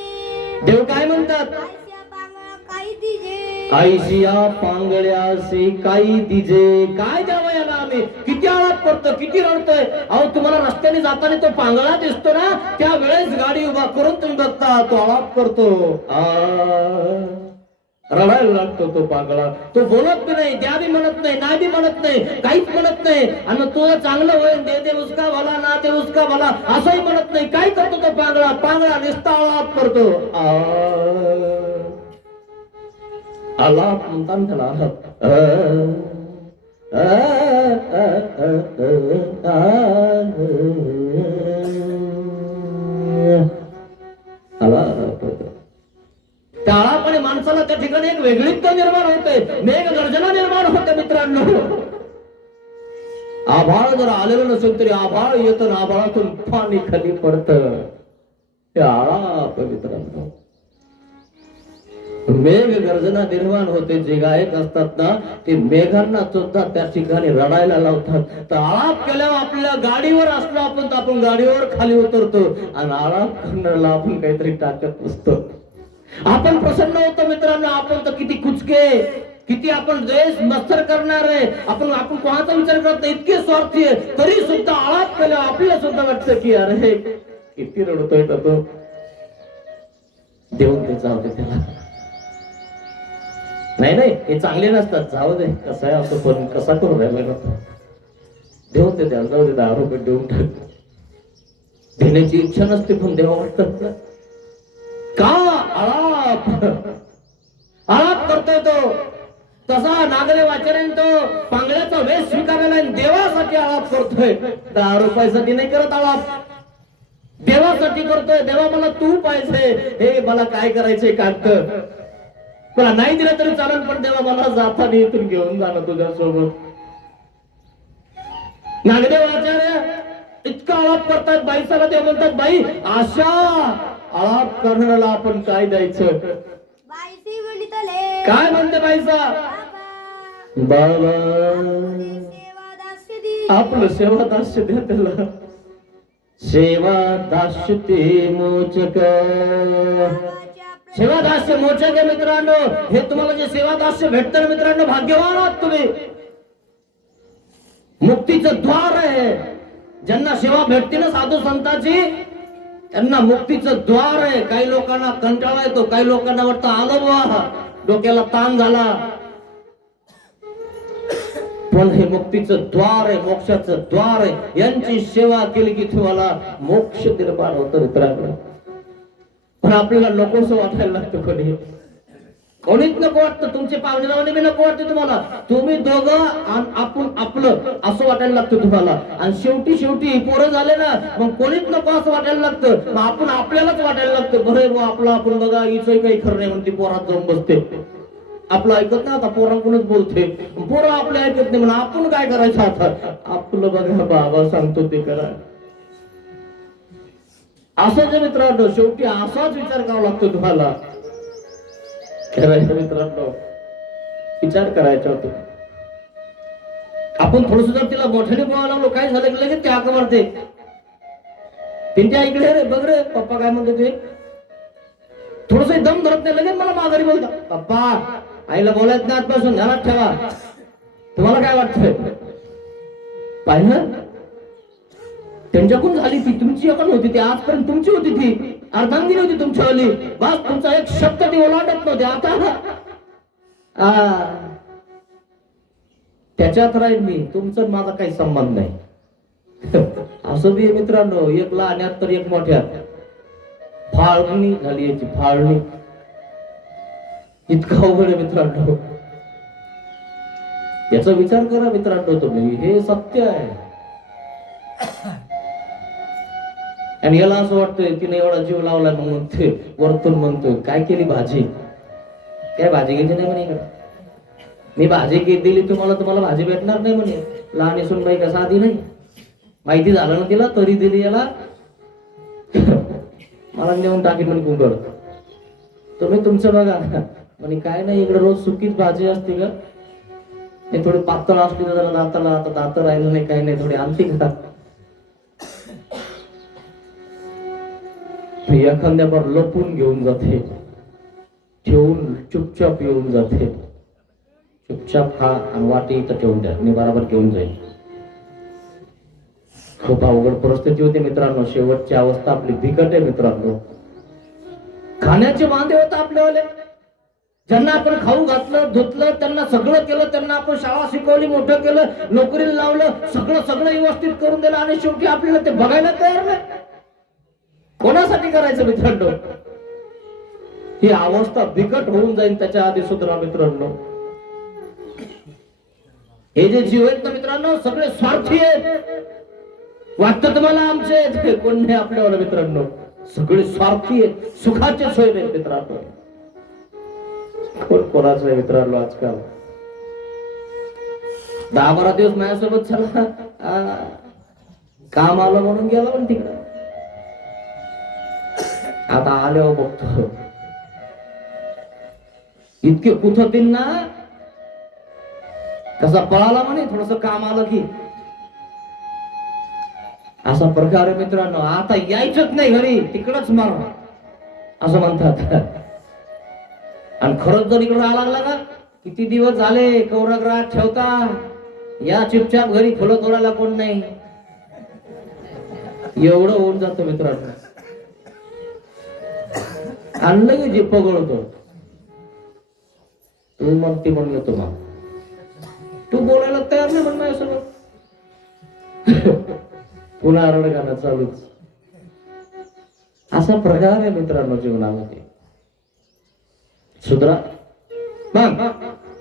देव काय म्हणतात, आयस्या पांगळा काही दिजे आयशिया पांगळ्यासी काही दिजे. काय द्यावं याला आम्ही, किती आळाप करतो, किती रडतोय. अहो तुम्हाला रस्त्याने जाताना तो पांगळा दिसतो ना, त्या वेळेस गाडी उभा करून तुम्ही बघता तो आळाप करतो. रडायला लागतो तो पांगळा. तो बोलत बी नाही, द्या बी म्हणत नाही, ना बी म्हणत नाही, काहीच म्हणत नाही. आणि तुझं चांगलं होईल, दे दे उसका भला, ना दे उसका भला, असंही म्हणत नाही. काय करतो तो पांगळा, पांगळा नुसता आलाप करतो. आलाप म्हणतात त्याला आलाप. आलाप त्याळापणे माणसाला त्या ठिकाणी एक वेगळीच निर्माण होते, मेघ गर्जना निर्माण होते मित्रांनो. आभाळ जर आलेलं नसेल तरी आभाळ येतं, आभाळातून पाणी खाली पडतं. हे आळाप मित्रांनो. मेघ गर्जना निर्माण होते. जे गायक असतात ना, ते मेघांना सुद्धा त्या ठिकाणी रडायला लावतात. तर आळाप केल्यावर आपल्या गाडीवर असलो आपण, तर आपण गाडीवर खाली उतरतो आणि आळाप करण्याला आपण काहीतरी टाकत नसतो. आपण प्रसन्न होतो मित्रांनो. आपण तर किती कुचके, किती आपण द्वेष मत्सर करणार आहे. आपण कोणाचा विचार करत नाही, इतके स्वार्थी आहे. तरी सुद्धा आळाप केल्यावर आपल्याला सुद्धा वाटतं की अरे किती रडतोय तो. देऊन ते जाऊ दे त्याला. नाही हे चांगले नसतात, जाऊ दे कसं आहे असं, पण कसा करू राहिला देऊन ते त्याला, जाऊ दे 10 रुपये देऊन टाक. देण्याची इच्छा नसते पण देवा वाटतात ना. का आळाप करतोय तो. तसा नागरे वाचऱ्याने तो पांगळ्याचा वेश स्वीकारलेला आहे. देवासाठी आळाप करतोय, 10 रुपयासाठी नाही करत आळाप. देवासाठी करतोय. देवा मला तू पाहिजे, हे मला काय करायचंय कागद, मला नाही दिलं तरी चालेल, पण देवा मला जाताना इथून घेऊन जाणं तुझ्या सोबत. नागदेव आचार्य इतका आळाप करतात. बाईसाला ते म्हणतात, बाई आशा आळाप करण्याला आपण काय द्यायचं. बाईसी म्हणितले काय म्हणते बाईसा, बाबा सेवा दास्य दी आपलं सेवा दास्य द्या त्याला. सेवा दास्य ते मोचक. सेवा दास्य मोचक आहे मित्रांनो. हे तुम्हाला जे सेवा दास्य भेटतं ना मित्रांनो, भाग्यवान आहात तुम्ही. मुक्तीचं द्वार आहे. ज्यांना सेवा भेटते ना साधू संतांची, त्यांना मुक्तीचं द्वार आहे. काही लोकांना कंटाळा येतो, काही लोकांना वाटतं आलं बुवा, डोक्याला ताण झाला, पण हे मुक्तीचं द्वार आहे, मोक्षाचं द्वार आहे. यांची सेवा केली की तुम्हाला मोक्ष निर्माण होतं मित्रांनो. पण आपल्याला नकोसं वाटायला लागतं. कोणीच नको वाटतं. तुमचे पाहुणे बी नको वाटते तुम्हाला. तुम्ही दोघं आपण आपलं असं वाटायला लागतं तुम्हाला. आणि शेवटी पोरं झाले ना, मग कोणीच नको असं वाटायला लागतं. मग आपण आपल्यालाच वाटायला लागतं, बरं बुवा आपलं आपण बघा, हिचं काही खरं नाही म्हणते, पोरात जाऊन बसते. आपलं ऐकत ना, आता पोरांकडूनच बोलते, पोरं आपलं ऐकत नाही म्हणून आपण काय करायचं आता. आपलं बघा बाबा सांगतो ते करा. असं जे मित्रांनो, शेवटी असाच विचार करावा लागतो तुम्हाला. मित्रांनो विचार करायचा होतो. आपण थोडस जर तिला मोठ्याने बोलायला लागलो, काय झालं की लगेच ते हाक मारते. त्यांच्या इकडे रे बघ रे पप्पा काय म्हणतो ते. थोडस दम धरत नाही, लगेच मला माघारी बोलता. पप्पा आईला बोलायच नाही, आजपासून ध्यानात ठेवा. तुम्हाला काय वाटतंय? पाहिलं, त्यांच्याकडून झाली ती, तुमची अकल होती ती, आजपर्यंत तुमची होती ती, अर्धांगिनी होती तुमच्यावाली. बस तुमचा एक शब्द ती ओलांडत नव्हते. आता त्याच्यात राहील मी, तुमचं माझा काही संबंध नाही. असं बी मित्रांनो, एक लहान्यात तर एक मोठ्यात फाळणी झाली याची, फाळणी. इतका अवघड आहे मित्रांनो. याचा विचार करा मित्रांनो तुम्ही, हे सत्य आहे. आणि याला असं वाटतंय तिने एवढा जीव लावलाय, मग म्हणतोय वरतून म्हणतोय काय केली भाजी, काय भाजी घ्यायची नाही म्हणे इकडे. मी भाजी दिली तुम्हाला भाजी भेटणार नाही म्हणे. लहान सुनबाई का साधी नाही, माहिती झालं ना तिला, तरी दिली याला. मला नेऊन टाकीन म्हणे कुंकड. तुम्ही तुमचं बघा म्हणे. काय नाही इकडे रोज सुकीच भाजी असते का, हे थोडी पातळ असली ना जरा दाताला, आता दात राहिलं नाही काही नाही, थोडी आणते का. एखाद्यावर लपून घेऊन जाते, ठेवून चुपचाप येऊन जाते. चुपचाप खा आणि वाटी इथं ठेवून द्या, मी बरोबर घेऊन जाईल. खूप अवघड परिस्थिती होती मित्रांनो. शेवटची अवस्था आपली बिकट आहे मित्रांनो. खाण्याचे वांदे होते आपल्यावाले. ज्यांना आपण खाऊ घातलं, धुतलं, त्यांना सगळं केलं, त्यांना आपण शाळा शिकवली, मोठं केलं, नोकरीला लावलं, सगळं व्यवस्थित करून दिलं, आणि शेवटी आपल्याला ते बघायला तयार नाही. कोणासाठी करायचं मित्रांनो? ही अवस्था बिकट होऊन जाईल त्याच्या आधी सुद्धा मित्रांनो. हे जे जीव आहेत ना मित्रांनो, सगळे स्वार्थी आहेत. वाटतं तुम्हाला आमचे, कोण नाही आपल्यावर मित्रांनो. सगळे स्वार्थी आहेत, सुखाचे सोय आहेत मित्रांनो. कोण कोणाचं आहे मित्रांनो आजकाल. 10-12 दिवस माझ्यासोबत चला, काम आलं म्हणून गेला पण तिकडं. आता आल्यावर बघतो इतके कुथतील ना, कसा पळाला म्हणे थोडस काम आलं की. असा प्रकार मित्रांनो. आता यायचंच नाही घरी, तिकडच मार असं म्हणतात. आणि खरंच जर इकडे आला लागला का, किती दिवस झाले कौरग्रात ठेवता, या चुपचाप घरी फुलं तोडायला कोण नाही, एवढं होऊन जातं मित्रांनो. आणलं की जे पगळतो, तू मग ती म्हणलं तू मग तू बोलायला तयार नाही म्हणून माझ्यासोबत. पुन्हा आरड गाणं चालूच. असा प्रकार आहे मित्रांनो जीवनामध्ये. सुधरा मग.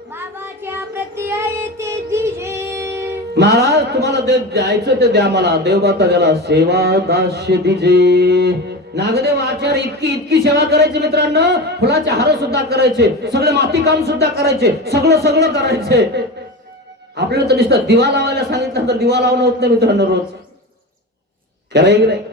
बाबाच्या प्रती आहे ते दिजे. महाराज तुम्हाला ते द्यायचं ते द्या मला. देवबाता त्याला सेवा दास्य दिजे. नागदेव आचार्य इतकी सेवा करायची मित्रांनो. फुलाचे हार सुद्धा करायचे, सगळे माती काम सुद्धा करायचे, सगळं करायचे. आपल्याला तर नुसतं दिवा लावायला सांगितलं तर दिवा लावणं होत नाही मित्रांनो रोज. करायला नाही.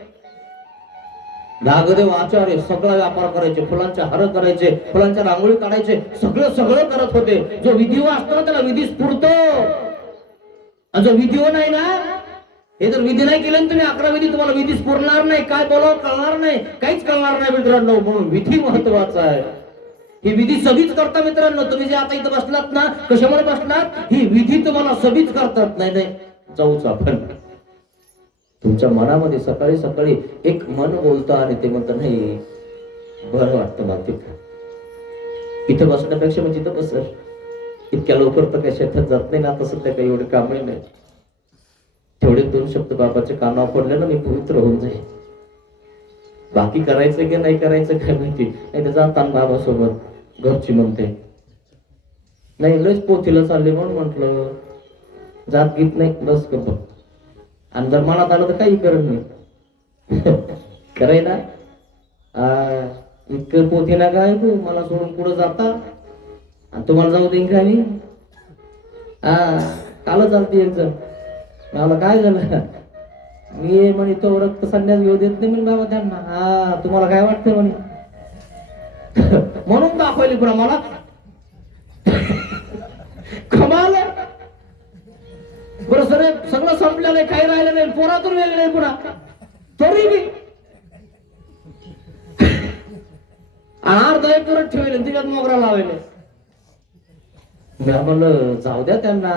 नागदेव आचार्य सगळा व्यापार करायचे, फुलांचे हार करायचे, फुलांच्या रांगोळी काढायचे, सगळं करत होते. जो विधिव असतो ना त्याला विधी स्फुरतो, आणि जो विधिव नाही ना, हे जर विधी नाही केलं ना तुम्ही 11 विधी, तुम्हाला विधी स्फुरणार नाही, काय बोलावं कळणार नाही, काहीच कळणार नाही मित्रांनो. म्हणून विधी महत्वाचा आहे. ही विधी सगळीच करता मित्रांनो. तुम्ही जे आता इथं बसलात ना, कशामुळे बसलात, ही विधी तुम्हाला सगळीच करतात. नाही जाऊच आपण. तुमच्या मनामध्ये सकाळी सकाळी एक मन बोलतं आणि ते म्हणतं नाही बरं वाटतं मला तिथं. इथं बसण्यापेक्षा मी तिथं बसल. इतक्या लवकर तर काही शेतात जात नाही ना, तसं त्या काही एवढे कामही नाही. तेवढे 2 शब्द बाबाच्या कानावर पडले ना, मी पवित्र होऊन जाईल. बाकी करायचं की नाही करायचं काय माहिती. नाही तर जाताना बाबासोबत घरची म्हणते नाही लयच पोथीला चालले म्हणून म्हंटल जात गीत नाही बस करतो. आणि जर मनात आलं तर काही करत नाही. करायला इतकं पोथी ना काय तू मला सोडून पुढे जाता आणि तुम्हाला जाऊ देईन का मी. काल चालते एक जण मला काय झालं, मी म्हणे तो रक्त संन्यास घेऊ देत नाही म्हणे बाबा त्यांना. तुम्हाला काय वाटतं म्हणे. म्हणून दाखवली पुन्हा मला कमाल. बरं सगळं संपलेलं आहे, काही राहिलं नाही, पोरातून वेगळे पुन्हा तरी बी अर्धा एक करत ठेवले तिच्यात मोगरा लावले. मी म्हणलं जाऊ द्या त्यांना,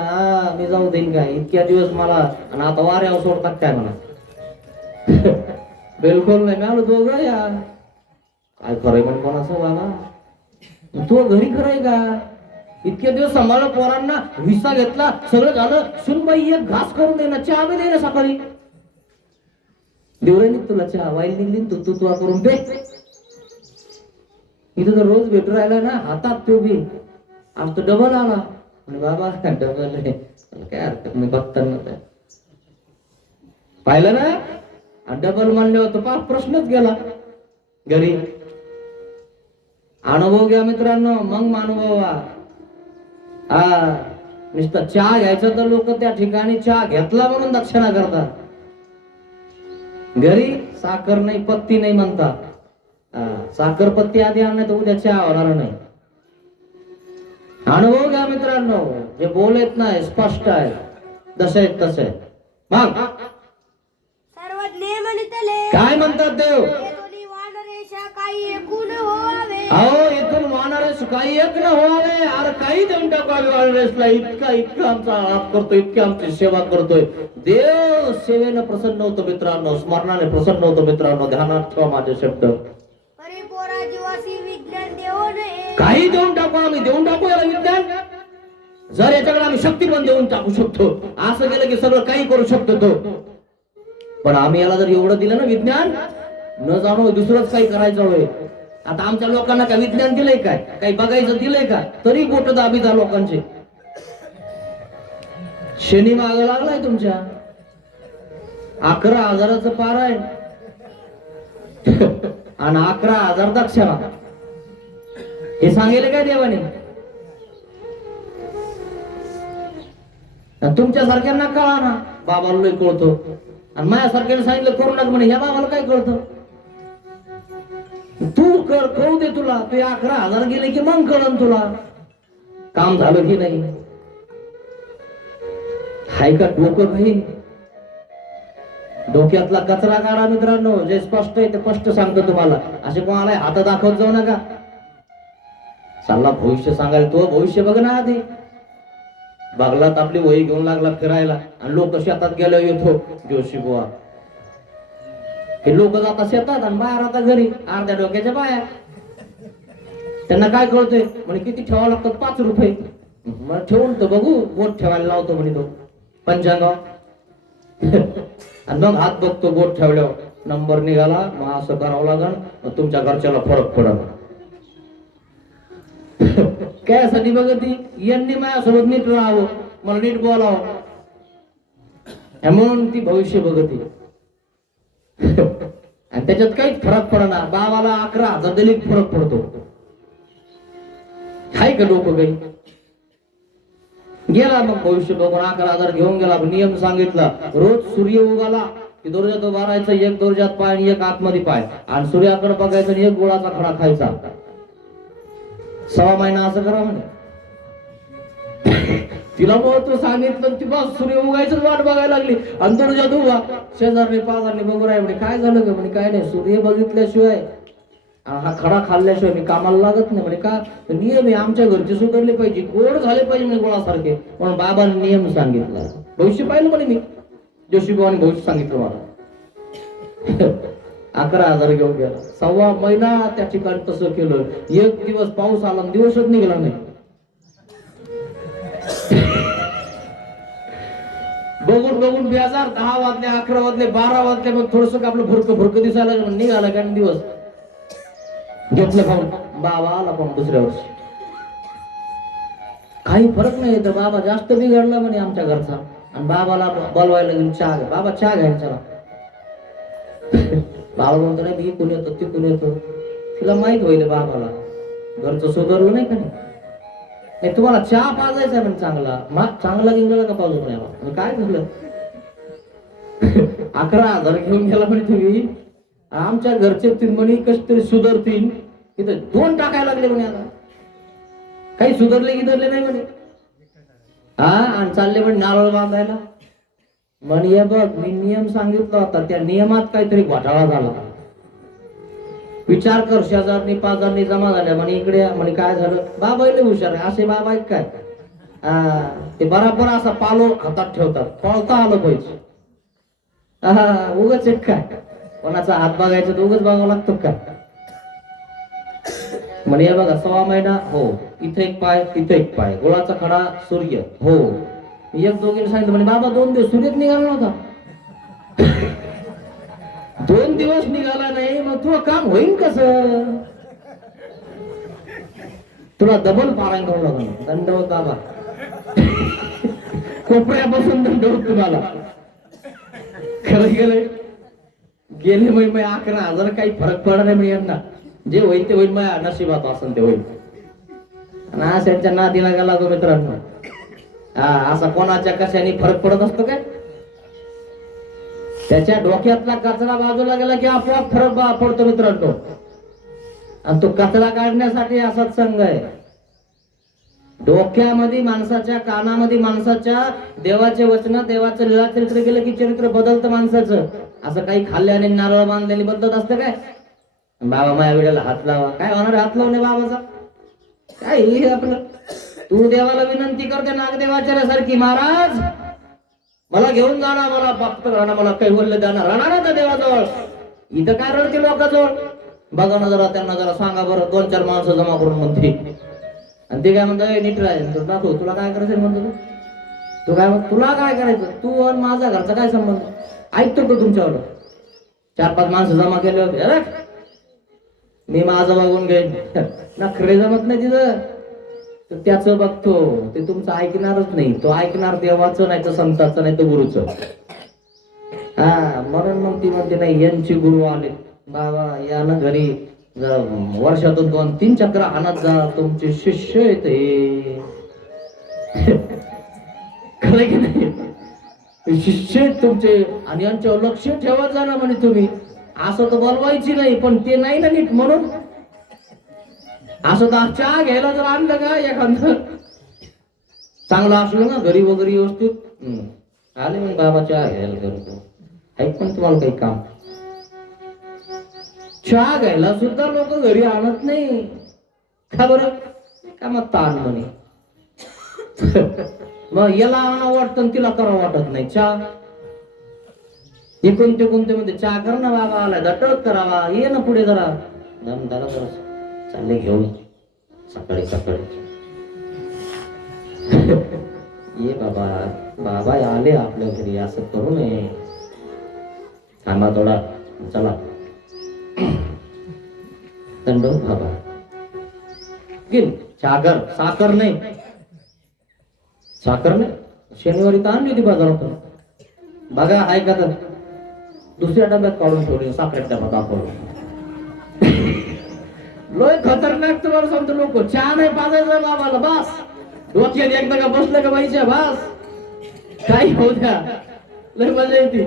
मी जाऊ देईन काय इतक्या दिवस मला, आणि आता वाऱ्यावर सोडतात काय मला. बिलकुल नाही. मी आलो दोघं या काय खरंय म्हण कोणाचं बाबा, तू घरी खरंय का. इतके दिवस सांभाळलं पोरांना, हिस्सा घेतला, सगळं झालं. सुनबाई एक घास करून दे ना, चहा बी दे ना सकाळी. देवराई तुला चहा वाईल निघली तू तू तुला करून पे. इथं तर रोज भेटू राहिला ना, हातात तो बी आज तो डबल आला. म्हणजे बाबा डबल आहे काय हरकत नाही, बघताना पाहिलं ना. डबल म्हणले होतं पा प्रश्नच गेला. घरी अनुभव घ्या मित्रांनो, मग अनुभवा. नुसतं चहा घ्यायचं तर लोक त्या ठिकाणी चहा घेतला म्हणून दक्षिणा करतात. घरी साखर नाही पत्ती नाही म्हणतात. साखर पत्ती आधी आणलं तर उद्या चहा होणार नाही. अनुभव घ्या मित्रांनो, जे बोलत नाही स्पष्ट आहे, जसे आहेत तसे. मग सर्वज्ञ म्हणतले काय म्हणतात देव, येथोनी वानरेशा काही एकूण व्हावे. अहो इथून वानरेस काही एक न व्हावे. अरे काही देऊन टाकावे वानरेसला. इतका आमचा आप करतोय, इतकी आमची सेवा करतोय. देव सेवेनं प्रसन्न होतो मित्रांनो, स्मरणाने प्रसन्न होतो मित्रांनो. ध्यानात ठेवा माझे शब्द. परिपोरा जीवासी विज्ञान देऊ नये. काही देऊन टाकू, आम्ही देऊन टाकू याला विज्ञान. जर याच्याकडे आम्ही शक्ती पण देऊन टाकू शकतो. असं केलं की सगळं काही करू शकतो तो. पण आम्ही याला जर एवढं दिलं ना विज्ञान, न जाणू दुसरंच काही करायचं होय. आता आमच्या लोकांना काय विज्ञान दिलंय काय, काही बघायचं दिलंय का, तरी बोट दाबीचा लोकांचे. शनी माग लागलाय तुमच्या. 11,000चं पारायण आणि 11,000 दक्षिणा. हे सांगेल काय देवाने. तुमच्या सारख्यांना कळा ना, बाबाला लय कळतो. आणि माझ्यासारख्याने सांगितलं करू नका म्हणे, ह्या बाबाला काय कळतं. तू कर, कळू दे तुला. तू 11,000 गेले की मग कळन तुला काम झालं की नाही. हाय का डोकं काही. डोक्यातला कचरा काढा मित्रांनो. जे स्पष्ट आहे ते स्पष्ट सांगतो तुम्हाला. असे कोणाला हात दाखवत जाऊ नका. चालला भविष्य सांगायला, तो भविष्य बघ ना आधी. बागलात आपली वही घेऊन लागला फिरायला, आणि लोक शेतात गेलो येतो जोशी बुवा. हे लोक जातात शेतात आणि बाहेर आता घरी अर्ध्या डोक्याच्या बाया. त्यांना काय कळतंय म्हणे किती ठेवावं लागतात, 5 रुपये. मग ठेवून तर बघू, बोट ठेवायला लावतो म्हणे तो पंचांगाव. आणि मग हात बघतो बोट ठेवल्यावर नंबर निघाला, मग असं करावं लागल, मग तुमच्या घरच्याला फरक पडल. कायसाठी बघती, यांनी माझ्यासोबत नीट राहावं, मला नीट बोलावं, म्हणून ती भविष्य बघती. आणि त्याच्यात काहीच फरक पडना. बाबाला 11,000 दिले फरक पडतो. हाय का डोकं काही. गेला मग भविष्य बघून 11,000 घेऊन गेला. नियम सांगितला, रोज सूर्य उगाला की दोरजात उभा राहायचं, एक दोरजात पाय आणि एक आतमध्ये पाय, आणि सूर्याकडे बघायचं आणि एक गुळाचा खडा खायचा. 6 महिना असं करा म्हणे. तिला महत्व सांगितलं, ती बस सूर्य उगायचं वाट बघायला लागली. आणि दोरजात उभा, शेजारने पाजारने बघू राहिले. म्हणे काय झालं ग? म्हणे काय नाही, सूर्य बघितल्याशिवाय हा खडा खाल्ल्याशिवाय मी कामाला लागत नाही. म्हणे का? नियम आहे, आमच्या घरचे सुधारले पाहिजे, गोड झाले पाहिजे म्हणे गोळासारखे. म्हणून बाबांनी नियम सांगितला. भविष्य पाहिलं म्हणे मी, जोशीबाबांनी भविष्य सांगितलं मला. 11,000 घेऊन गेला. 1.25 महिना त्या ठिकाणी तसं केलं. एक दिवस पाऊस आला, दिवसच निघाला नाही. बघून बघून बेजार. 10 वाजले, 11 वाजले, 12 वाजले. मग थोडस आपलं भरकं दिसायला लागलं. निघाला का दिवस. घेतलं खाऊन. बाबा आला पण दुसऱ्या वर्षी. काही फरक नाही. तर बाबा जास्त बिघडला म्हणे आमच्या घरचा. आणि बाबाला बोलवायला गेलो, चहा घ्या. बाबा चहा घ्यायचा. बाबा म्हणतो नाही, मी कोण येतो, ती कोण येतो. तिला माहित होईल बाबाला घरचं सुधारलं नाही का नाही. तुम्हाला चहा पाजायचा म्हणजे चांगला. चांगला गिंगला का पाजू नाही. काय झालं? 11,000 घेऊन गेला म्हणे तुम्ही. आमच्या घरचे म्हणे कसे तरी सुधारतील. इथं 2 टाकायला लागले म्हणे. आता काही सुधारले गिधरले नाही म्हणे. आणि चालले म्हणे नारळ बांधायला. म्हणे बघ, मी नियम सांगितला होता, त्या नियमात काहीतरी घोटाळा झाला. विचार कर, शेजारनी पाजारनी जमा झाल्या. म्हणे इकडे. म्हणे काय झालं? बाबा लय हुशार आहे. असे बाबा आहेत काय? ते बराबर असा पालो हातात ठेवतात. पळता आलं पाहिजे. उगाच एक काय कोणाचा हात बघायचा तर उगाच बघावं लागतं काय? म्हणे बघा 1.25 महिना. हो, इथे एक पाय, तिथे एक पाय, गोळाचा खडा, सूर्य. हो, एक दोघीने सांगितलं. म्हणे बाबा 2 दिवस सूर्यच निघाला नव्हता. 2 दिवस निघाला नाही, मग तुला काम होईल कसं? तुला डबल पारायण करावं लागलं. दंडवत बाबा. कोपऱ्यापासून दंडवत तुम्हाला. खरं गेले मग 11,000 काही फरक पडणार नाही म्हणजे यांना. जे होईल ते होईल, माझ्या नशिबात असेल ते होईल. आणि आज त्यांच्या नादीला गेला तो मित्रांनो. असा कोणाच्या कशाने फरक पडत असतो काय? त्याच्या डोक्यातला कचरा बाजूला गेला की आपोआप फरक पडतो मित्रांनो. आणि तो कचरा काढण्यासाठी असाच संघ आहे. डोक्यामध्ये माणसाच्या, कानामध्ये माणसाच्या देवाचे वचन, देवाचं लीला चरित्र गेलं की चरित्र बदलतं माणसाचं. असं काही खाल्ल्याने नारळ बांधल्याने बदलत असतं काय? बाबा माझ्या वेळेला हात लावा. काय होणार हात लावणे बाबाचा? काय हे आपलं? तू देवाला विनंती करते नागदेवाचार्यासारखी, महाराज मला घेऊन जाणार, मला प्राप्त करणार, मला कैवल्य देणार. राहणार ना त्या देवाजवळ. इथं काय रडते लोकांजवळ? बघा ना जरा, त्यांना जरा सांगा बरं. 2-4 माणसं जमा करून म्हणते. आणि ते काय म्हणतात, नीट राहायचं दाखव. तुला काय करायचं म्हणतो तू काय मग? तुला काय करायचं? तू आणि माझा घरचा काय संबंध? ऐकतो का तुमच्यावर? 4-5 माणसं जमा केले होते. अरे मी माझं बघून घेईन. नखरे जमत नाही तिथं. तर त्याचं बघतो. ते तुमचं ऐकणारच नाही. तो ऐकणार देवाचं, नाही तर संताचं, नाही तर गुरुचं. म्हणून मग ती म्हणते नाही, यांचे गुरु आले बाबा, या ना घरी वर्षातून 2-3 चक्र आणत जा. तुमचे शिष्य आहेत हे. खरं की नाही? शिष्य आहेत तुमचे, आणि यांच्यावर लक्ष ठेवत जा ना म्हणे तुम्ही. असं तर बोलवायची नाही, पण ते नाही ना नीट. म्हणून असं तर चहा घ्यायला जर आणलं का एखादं चांगलं असलं ना घरी वगैरे व्यवस्थित, आले म्हणजे बाबा चहा घ्यायला करतो. ऐक पण तुम्हाला काही काम, चहा घ्यायला सुद्धा लोक घरी आणत नाही. का बरं? का मग ताण म्हणे. मग याला आणा वाटतं, तिला करावं वाटत नाही चहा. इकडून तिकडून ते म्हणते चहा कर ना बाबा, आला दटक करावा, ये ना पुढे जरा दमदारा जरा चालले घेऊन सकाळी सकाळी. ये बाबा, बाबा आले आपल्या घरी, असं करू नये. थांबा थोडा, चला दंडवत बाबा. गेल साखर, साखर नाही, साखर नाही. शनिवारी तर आणली होती बाजारातून. बघा ऐका तर, दुसऱ्या डब्यात काढून ठेवली, साखरेच्या डब्यात दाखवलं. लोक खतरनाक तुम्हाला सांगतो. लोक चहा नाही पाजायचा बाबाला, बस डोक्यात एकदा का बसलं का बाईच्या, बस काही होऊ द्या, लय मजा येते.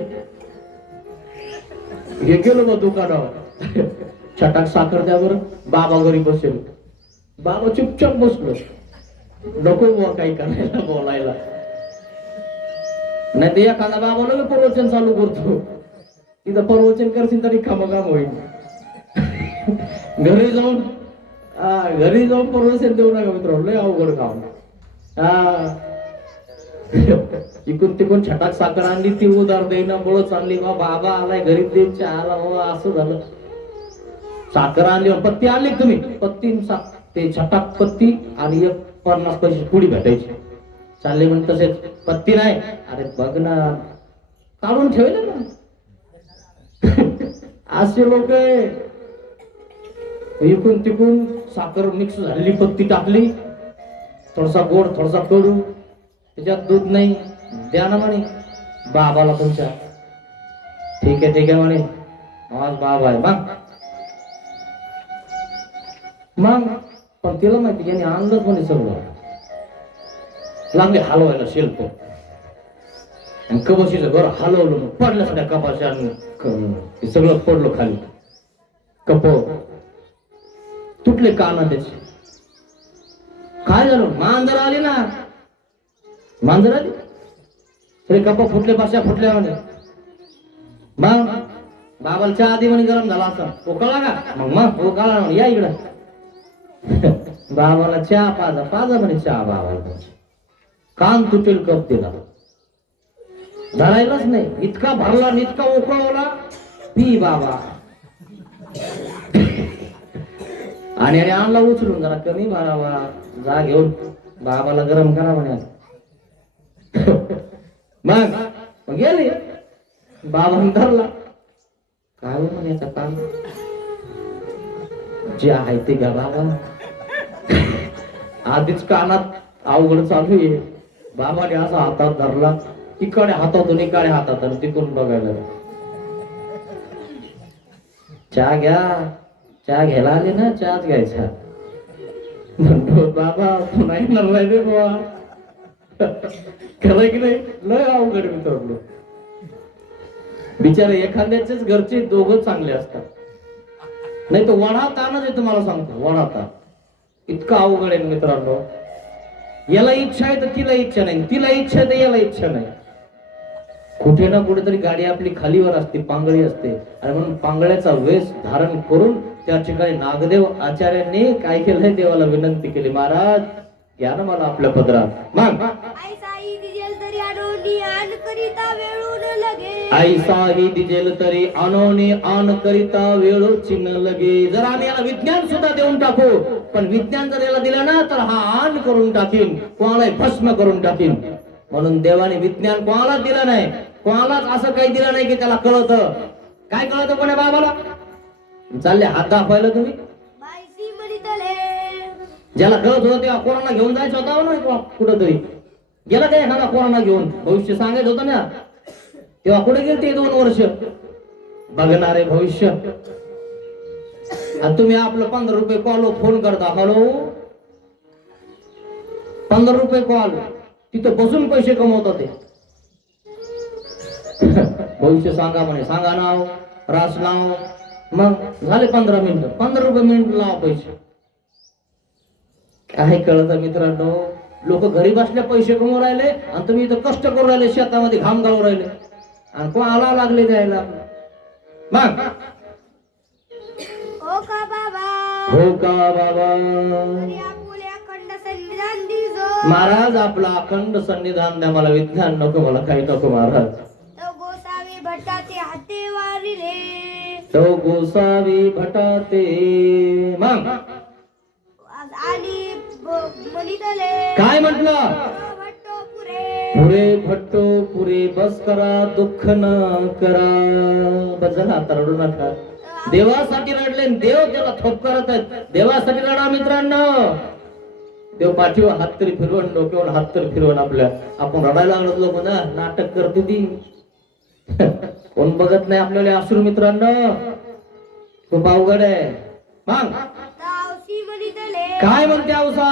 हे गेलो मग दुकानावर छटाक साखर द्या बरं. बाबा घरी बसेल. बाबा चुपचाप बसलो. नको बुवा काही करायला बोलायला. नाही ते एखादा बाबा लगेच प्रवचन चालू करतो. तिथं प्रवचन करशील तरी काम होईल. घरी जाऊन प्रवचन देऊ नका मित्रांनो, लय अवघड काम. इकडून तिकडून छटाक साखर आणली, ती उधार देईना, बळच आणली. बाबा आलाय घरी दे चहाला. बाबा असं झालं. साखर आणली, पत्ती आणली तुम्ही, पत्ती ते छटाक पत्ती आणि एक 50 पैसे पुडी भेटायची. चालले म्हणून तसेच पत्ती नाही. अरे बघ ना, काढून ठेवले ना. असे लोक इकडून तिकडून साखर मिक्स झालेली पत्ती टाकली, थोडासा गोड थोडासा कडू, त्याच्यात दूध नाही, द्या ना म्हणे बाबाला तुमच्या. ठीक आहे म्हणे, आज बाबा आहे मग पण तिला माहिती याने आणलंच म्हणे सगळं. लागले हलवायला शेल्फ आणि कपाशीचं घर हलवलं, पडलं सगळ्या कपाशी आणि सगळं पडलं खाली. कप तुटले काना त्याचे. काय झालं? मांजर आली ना, मांजर आली, सगळे कप फुटले, पाशा फुटल्या म्हणे. मग बाबाला चहा आधी म्हणे गरम झाला असं. उकळला का? मग उकळला म्हणे, या इकडं. बाबाला चहा पाजा म्हणे चहा. बाबाला कान तुटेल कप दिला, धरायलाच नाही. इतका भरला, इतका उकळवला, पी बाबा. आणि आणला उचलून, जरा कमी भरावा, जा घेऊन बाबाला गरम करा म्हणे. मग गेले. बाबा धरला. काय म्हणे याचा काम, जे आहे ते घ्या बाबा. आधीच कानात अवघड चालू आहे. बाबाने असा हातात धरला, इकडे हातातून इकडे हातात, आणि तिकडून बघायला. चहा घ्या, चहा घ्यायला आले ना, चहाच घ्यायचा. म्हणतो बाबा तू नाही नरलाय रे बाबा. खरंय की नाही? लय अवघड मित्रांनो. बिचारे एखाद्याचेच घरचे दोघं चांगले असतात, नाही तर वडा ताणच आहे. तुम्हाला सांगतो, वडा ताण इतका अवघड आहे मित्रांनो. याला इच्छा आहे तर तिला इच्छा नाही, तिला इच्छा आहे तर याला इच्छा नाही. कुठे ना कुठेतरी गाडी आपली खालीवर असते, पांगळी असते. आणि म्हणून पांगळ्याचा वेश धारण करून त्या ठिकाणी नागदेव आचार्यांनी काय केलंय, देवाला विनंती केली, महाराज घ्या ना मला आपल्या पदरात. मग ऐसाही दिजेल तरी अनोनी आन करिता वेळून लगे. ऐसाही दिजेल तरी अनोनी आन करिता वेळोची न लगे. जर आम्ही याला विज्ञान सुद्धा देऊन टाकू, पण विज्ञान जर याला दिलं ना तर हा आन करून टाकीन, कोणालाही भस्म करून टाकीन. म्हणून देवाने विज्ञान कोणाला दिलं नाही, कोणालाच असं काही दिलं नाही की त्याला कळत. काय कळत पण बाबाला? चालले हात दाखवायला तुम्ही. बाईसी म्हणितले ज्याला कळत होतं तेव्हा कोरोना घेऊन जायचं होता ना कुठं तरी. गेला काय एखादा कोरोना घेऊन, भविष्य सांगायचं होतं ना, तेव्हा कुठे गेले ते 2 वर्ष बघणारे भविष्य. आणि तुम्ही आपलं 15 रुपये कॉल फोन करता, हॅलो 15 रुपये कॉल, तिथं बसून पैसे कमवतात ते. भविष्य सांगा म्हणे, सांगा नाव, रास नाव, मग झाले 15 मिनिटं, 15 रुपये मिनिट लावा पैसे. काय कळत मित्रांनो? लोक घरी बसल्या पैसे कमवू राहिले आणि तुम्ही इथं कष्ट करू राहिले, शेतामध्ये घाम गाळू राहिले आणि कोणाला लागले द्यायला. मग हो का बाबा, हो का बाबा, तरी आपुले अखंड संविधान दिजो. महाराज आपला अखंड संविधान द्या, मला विज्ञान नको, मला काही नको महाराज. तो गोसावी भटाचे हाते वारिले. तो गोसावी भटाते. मग आणि म्हणितले काय म्हटलं? भट्टो पुरे पुरे भट्टो पुरे, बस करा दुःख न करा. बस झाला, आता रडू नका. देवासाठी रडले, देव त्याला थोप करत आहेत. देवासाठी रडा मित्रांनो. देव पाठीवर हात तरी फिरवण, डोक्यावर हात तरी फिरवण. आपल्या आपण रडायला लागलो लोक ना, नाटक करते ती. कोण बघत नाही आपल्याला अश्रू मित्रांनो, खूप अवघड आहे. मग तावसी म्हणितले काय म्हणते औसा?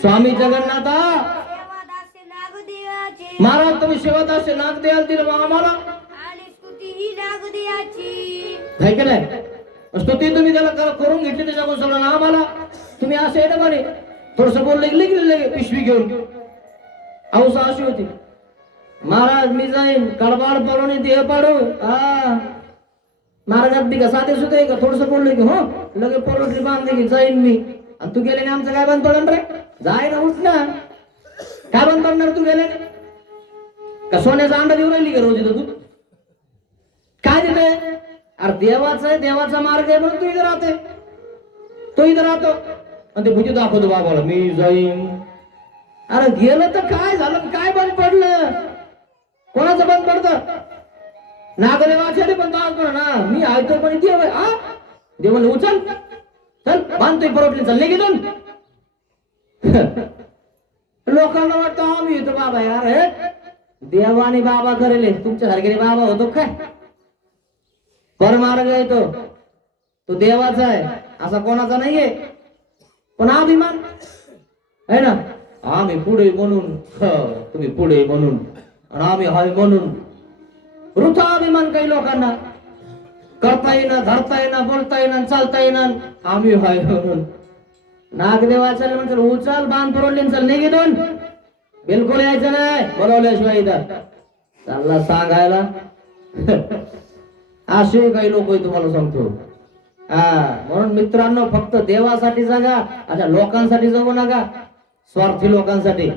स्वामी जगन्नाथा सेवादासे नागदेवाचे. महाराज तुम्ही सेवादास नाग द्याल तिला आम्हाला, आणि स्तुती ही नागदेव याची काय केलंय स्तुती तुम्ही त्याला करून घेतली त्याच्याकडून सगळं ना आम्हाला तुम्ही असं आहे ना म्हणे थोडस बोललं की लगे पिशवी घेऊन औसा अशी होती महाराज मी जाईन कडबाड पडून देह पाडू हा महाराजात बी का साधे सुद्धा आहे का थोडस बोललं की हो लगे पोलोट्री बांधले की जाईन मी आणि तू गेले आमचं काय बंद पडन रे जाय ना उठ ना काय बंद पडणार तू गेले का सोन्याचा अंडा देऊ राहिली का रोज इथं तू काय देते अरे देवाचा आहे देवाचा मार्ग आहे म्हणून तू इथं राहते तो इथं राहतो आणि ते भुजी दाखवतो बाबाला मी जाईन अरे गेलं तर काय झालं काय बंद पडलं कोणाचं बंद पडतं नागदेवाचे पण तास पण ना मी ऐकतो पण देव हा देव म्हणले उचल चल बांधतोय परोटली चालले घेऊन लोकांना वाटतं आम्ही येतो बाबा यार हे देवाने बाबा करेल तुमच्यासारखे बाबा होतो काय परमार्ग आहे तो देवाचा आहे असा कोणाचा नाहीये पण अभिमान आहे ना आम्ही पुढे म्हणून तुम्ही पुढे म्हणून आणि आम्ही हाय म्हणून वृथा अभिमान काही लोकांना करता येईना धरता येईना बोलता येईना चालता येईना आम्ही हाय म्हणून नागदेवाचा म्हणतात उचल बांध परोडले चल नाही घेऊन बिलकुल यायचं नाही बोलवल्याशिवाय इथं चालला सांगायला असे काही लोक तुम्हाला सांगतो हा म्हणून मित्रांनो फक्त देवासाठी जगा अशा लोकांसाठी जगू नका स्वार्थी लोकांसाठी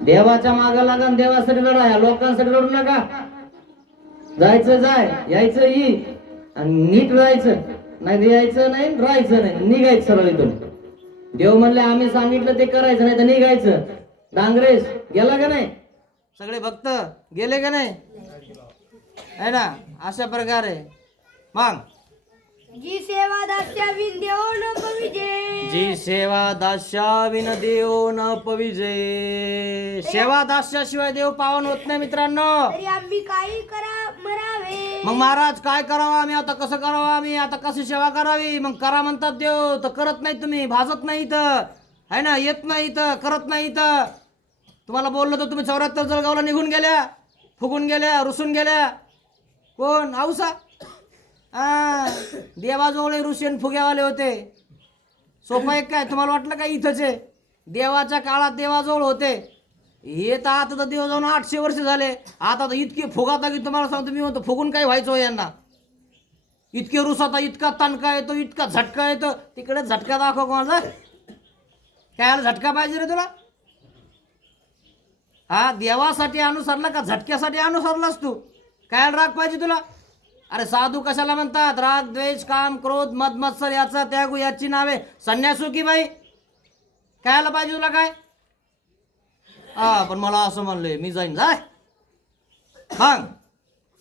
देवाच्या मागा लागा देवासाठी लढा या लोकांसाठी लढू नका जायचं जाय यायचं ये आणि नीट राहायचं नाही यायचं नाही राहायचं नाही निघायचं सरळ इथून देव म्हणले आम्ही सांगितलं ते करायचं नाही तर निघायचं डांगरेस गेला का नाही सगळे भक्त गेले का नाही है ना अशा प्रकारे मग जी सेवा दास्या विन देव न पविजे जी सेवा दास्याविन देव न पविजे सेवा दास्याशिवाय देव पावन होत नाही मित्रांनो तरी आम्ही काही करा मरावे मग महाराज काय करावं आम्ही आता कसं करावं आम्ही आता कशी सेवा करावी मग करा म्हणतात देव तर करत नाही तुम्ही भाजत नाही इथं है ना येत नाही इथं करत नाही इथं तुम्हाला बोललो तर तुम्ही 74 जळगावला निघून गेल्या फुगून गेल्या रुसून गेल्या कोण औसा देवाजवळ ऋषीन फुग्यावाले होते सोपं एक काय तुम्हाला वाटलं काय इथंच आहे देवाच्या काळात देवाजवळ होते हे तर आता तर देव जाऊन 800 वर्ष झाले आता तर इतके फुगाता की तुम्हाला सांगतो मी म्हणतो फुगून काय व्हायचं यांना इतके रुसाता इतका तणका येतो इतका झटका येतो तिकडे झटका दाखव कोणाचा काय झटका पाहिजे रे तुला हा देवासाठी अनुसरला का झटक्यासाठी अनुसरलास तू काय राग पाहिजे तुला अरे साधू कशाला म्हणतात राग द्वेष काम क्रोध मद मत्सर याचा त्याग याची नावे संन्यासू की बाई कायला पाहिजे तुला काय हा पण मला असं म्हणलंय मी जाईन जाय मग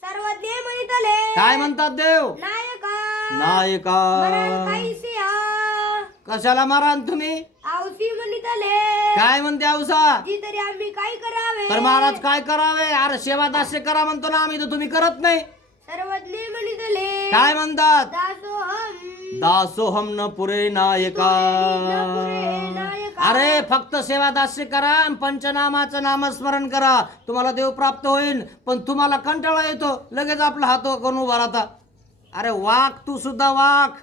सर्वज्ञ म्हणितले काय म्हणतात देव नायका नायका मरण काहीसे हा कशाला मारान तुम्ही औसी म्हणितले काय म्हणते औसा जी तरी आम्ही काय करावे तर महाराज काय करावे अरे सेवा दास्य करा म्हणतो ना आम्ही तर तुम्ही करत नाही सर्वज्ञ म्हणितले काय म्हणतात दासोहम दासोहम न पुरे नायका अरे फक्त सेवा दास्य करा आणि पंचनामाचं नामस्मरण करा तुम्हाला देव प्राप्त होईल पण तुम्हाला कंटाळा येतो लगेच आपला हात करून उभा राहता अरे वाक तू सुद्धा वाक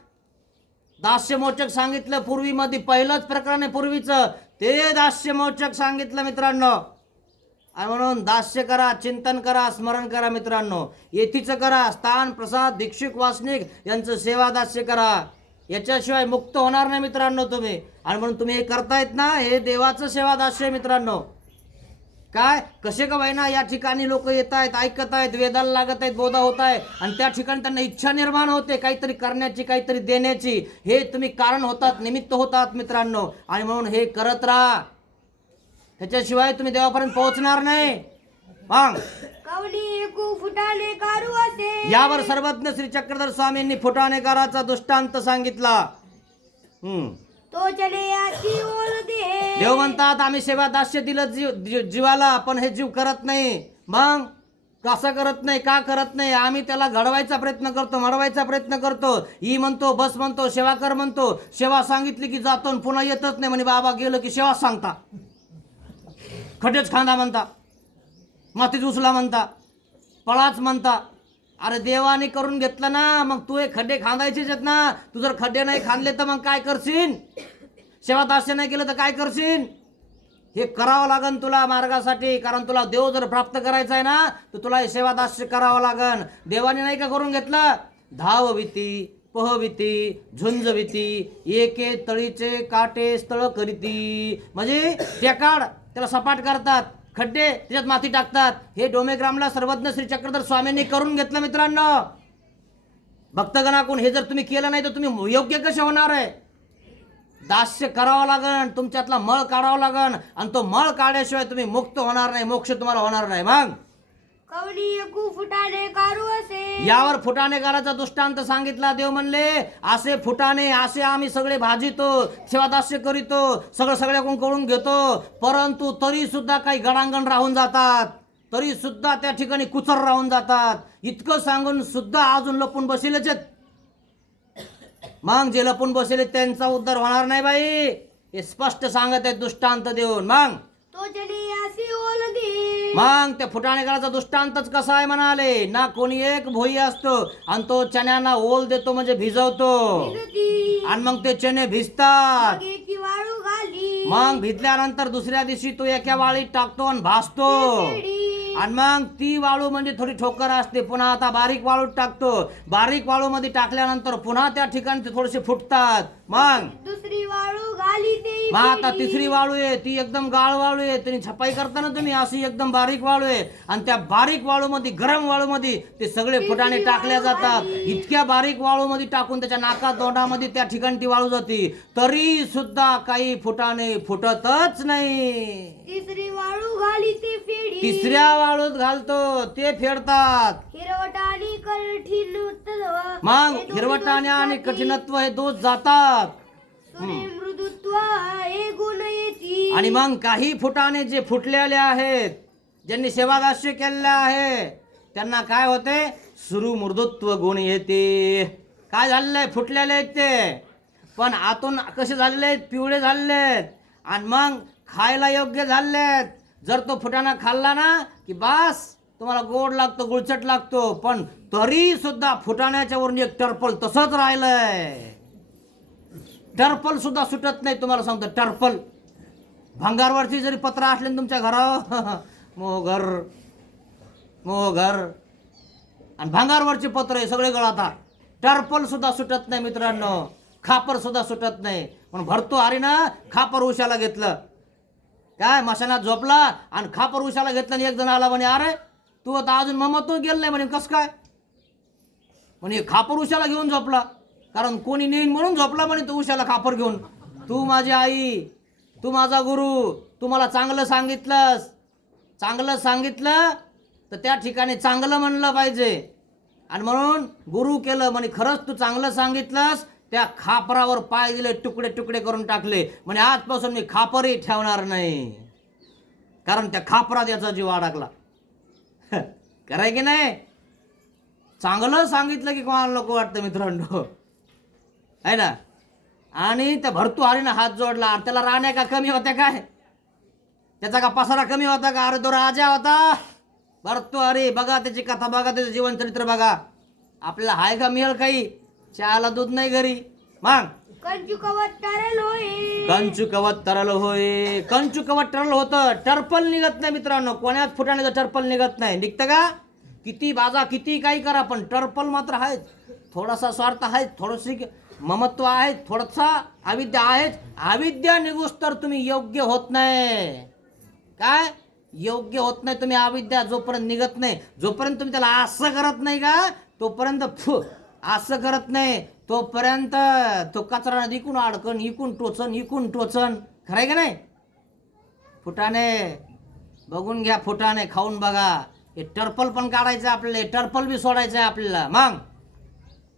दास्यमोचक सांगितलं पूर्वीमध्ये पहिलंच प्रकरण आहे पूर्वीचं ते दास्यमोचक सांगितलं मित्रांनो आणि म्हणून दास्य करा चिंतन करा स्मरण करा मित्रांनो येथीचं करा स्थान प्रसाद दीक्षिक वासनिक यांचं सेवा दास्य करा याच्याशिवाय मुक्त होणार नाही मित्रांनो तुम्ही आणि म्हणून तुम्ही हे करतायत ना हे देवाचं सेवा दास्य आहे मित्रांनो काय कसे का व्हायना या ठिकाणी लोक येत आहेत ऐकत आहेत वेदाला लागत आहेत बोधा होत आहे आणि त्या ठिकाणी त्यांना इच्छा निर्माण होते काहीतरी करण्याची काहीतरी देण्याची हे तुम्ही कारण होतात निमित्त होतात मित्रांनो आणि म्हणून हे करत राहा ह्याच्याशिवाय तुम्ही देवापर्यंत पोहोचणार नाही मग कवनी एकू फुटाने कारू असे यावर सर्वज्ञ श्री चक्रधर स्वामींनी फुटाणेकाराचा दृष्टांत सांगितला तो चले याची ओळ दे देव म्हणतात आम्ही सेवा दास्य दिलं जीवाला पण हे जीव करत नाही मग कसं करत नाही का करत नाही आम्ही त्याला घडवायचा प्रयत्न करतो मडवायचा प्रयत्न करतो ही म्हणतो बस म्हणतो सेवा कर म्हणतो सेवा सांगितली की जातो पुन्हा येतच नाही म्हणे बाबा गेलं की सेवा सांगता खटेच खांदा म्हणता मातीच उचला म्हणता पळाच म्हणता अरे देवाने करून घेतलं ना, मग तू हे खड्डे खांदायचेच आहेत ना. तू जर खड्डे नाही खांदले तर मग काय करशील? सेवादास्य नाही केलं तर काय करशील? हे करावं लागन तुला मार्गासाठी. कारण तुला देव जर प्राप्त करायचा आहे ना, तर तुला हे सेवादास्य करावं लागन. देवाने नाही का करून घेतलं? धावविती पहविती झुंजविती एके तळीचे काटे स्थळ करीती. म्हणजे टेकाड त्याला सपाट करतात, खड्डे त्याच्यात माती टाकतात. हे डोमेग्रामला सर्वज्ञ श्री चक्रधर स्वामींनी करून घेतलं मित्रांनो. भक्तगणाकडून हे जर तुम्ही केलं नाही तर तुम्ही योग्य कसे होणार आहे? दास्य करावं लागन, तुमच्यातला मळ काढावा लागन, आणि तो मळ काढल्याशिवाय तुम्ही मुक्त होणार नाही, मोक्ष तुम्हाला होणार नाही. मग कवडी एकू फुटाने कारू असे. यावर फुटाणेकाराचा दृष्टांत सांगितला. देव म्हणले असे फुटाणे असे आम्ही सगळे भाजितो, सेवादास्य करीतो, सगळ्याकडून करून घेतो, परंतु तरी सुद्धा काही गडांगण राहून जातात, तरी सुद्धा त्या ठिकाणी कुचर राहून जातात. इतकं सांगून सुद्धा अजून लपून बसेलच आहेत. मग जे लपून बसले त्यांचा उद्धार होणार नाही बाई, हे स्पष्ट सांगत आहेत दृष्टांत देऊन. मग तो जनी अशी ओलगी. मग त्या फुटाणेकराचा दृष्टांतच कसा आहे म्हणाले ना, कोणी एक भोई असतो आणि तो चण्यांना ओल देतो म्हणजे भिजवतो, भिजती. आणि मग ते चणे भिजतात. मग एकी वाळू घाली. मग भिजल्यानंतर दुसऱ्या दिवशी तो एका वाळीत टाकतो आणि भासतो, शेडी. आणि मग ती वाळू म्हणजे थोडी ठोकर असते. पुन्हा आता बारीक वाळूत टाकतो, बारीक वाळू मध्ये टाकल्यानंतर पुन्हा त्या ठिकाणी ते थोडेसे फुटतात. मग दुसरी वाळू घाली ते. मग आता तिसरी वाळू आहे, ती एकदम गाळ वाळू आहे. तुम्ही छपाई करताना तुम्ही अशी एकदम बारीक वाळू आहे, आणि त्या बारीक वाळू मध्ये गरम वाळू मध्ये ते सगळे फुटाणे टाकल्या जातात. इतक्या बारीक वाळू मध्ये टाकून त्याच्या नाका तोंडामध्ये त्या ठिकाणी ती वाळू जाते, तरी सुद्धा काही फुटाणे फुटतच नाही. तिसरी वाळू घाली ते फेडी. तिसऱ्या वाळूत घालतो ते फेडतात. हिरवटा आणि कठीणत्व. मग हिरवटाने आणि कठीणत्व हे दोष जातात. सुरे मृदुत्व हे गुण येती. आणि मग काही फुटाणे जे फुटलेले आहेत, ज्यांनी सेवादास्य केलेले आहे, त्यांना काय होते? सुरू मृदुत्व गुण येते. काय झालेलं आहे? फुटलेले आहेत ते, पण आतून कसे झालेले आहेत? पिवळे झालेले आहेत, आणि मग खायला योग्य झालेले आहेत. जर तो फुटाणा खाल्ला ना की बास तुम्हाला गोड लागतो, गुळचट लागतो, पण तरी सुद्धा फुटाण्याच्या वरून एक टर्पल तसंच राहिलंय. टर्पल सुद्धा सुटत नाही. तुम्हाला सांगतो, टर्पल भंगारवरची जरी पत्र असले ना तुमच्या घरावर, मोघर मोघर आणि भंगारवरची पत्र आहे सगळे गळातात, टर्पल सुद्धा सुटत नाही मित्रांनो, खापर सुद्धा सुटत नाही. पण भरतो हरीनं खापर उशाला घेतलं, काय मशानात झोपला आणि खापर उशाला घेतलं, आणि एक जण आला म्हणे अरे तू आता अजून ममतो गेलं नाही म्हणे. कस काय म्हणे? खापर उशाला घेऊन झोपला, कारण कोणी नेईन म्हणून झोपला म्हणे तो उशाला खापर घेऊन. तू माझी आई, तू माझा गुरु, तू मला चांगलं सांगितलंस, चांगलं सांगितलं तर त्या ठिकाणी चांगलं म्हणलं पाहिजे, आणि म्हणून गुरु केलं म्हणे. खरंच तू चांगलं सांगितलंस. त्या खापरावर पाय दिले, तुकडे तुकडे करून टाकले म्हणे. आजपासून मी खापरही ठेवणार नाही, कारण त्या खापरात याचा जीव अडकला. कराय की नाही? चांगलं सांगितलं की कोणाला नको वाटतं मित्रांनो, आहे ना. आणि त्या भर्तृहरीनं हात जोडला. आणि त्याला राण्या का कमी होत्या काय? त्याचा का पसारा कमी होता का? अरे तो राजा होता भर्तृहरी. बघा त्याची कथा, बघा त्याचं जीवनचरित्र बघा. आपल्याला हाय का मिळेल काही? चहाला दूध नाही घरी. मग कंचू कवत तरल होय. कंचू कवत तरल होय. कंचू कवत तरल होतं, टर्पल निघत नाही मित्रांनो. कोण्याच फुटाण्याचं टर्पल निघत नाही. निघतं का? किती बाजा, किती काही करा, पण टर्पल मात्र आहेच. थोडासा स्वार्थ आहे, थोडंशी ममत्व आहे, थोडंसा अविद्या आहेच. अविद्या निघूस तर तुम्ही योग्य होत नाही. काय योग्य होत नाही तुम्ही? अविद्या जोपर्यंत निघत नाही, जोपर्यंत तुम्ही त्याला असं करत नाही का, तोपर्यंत असं करत नाही, तोपर्यंत तो कचरा इकून अडकन, इकून टोचन, इकून टोचन. खरंय का नाही? फुटाणे बघून घ्या, फुटाणे खाऊन बघा. हे टर्पल पण काढायचं आपल्याला, हे टर्पल बी सोडायचं आहे आपल्याला.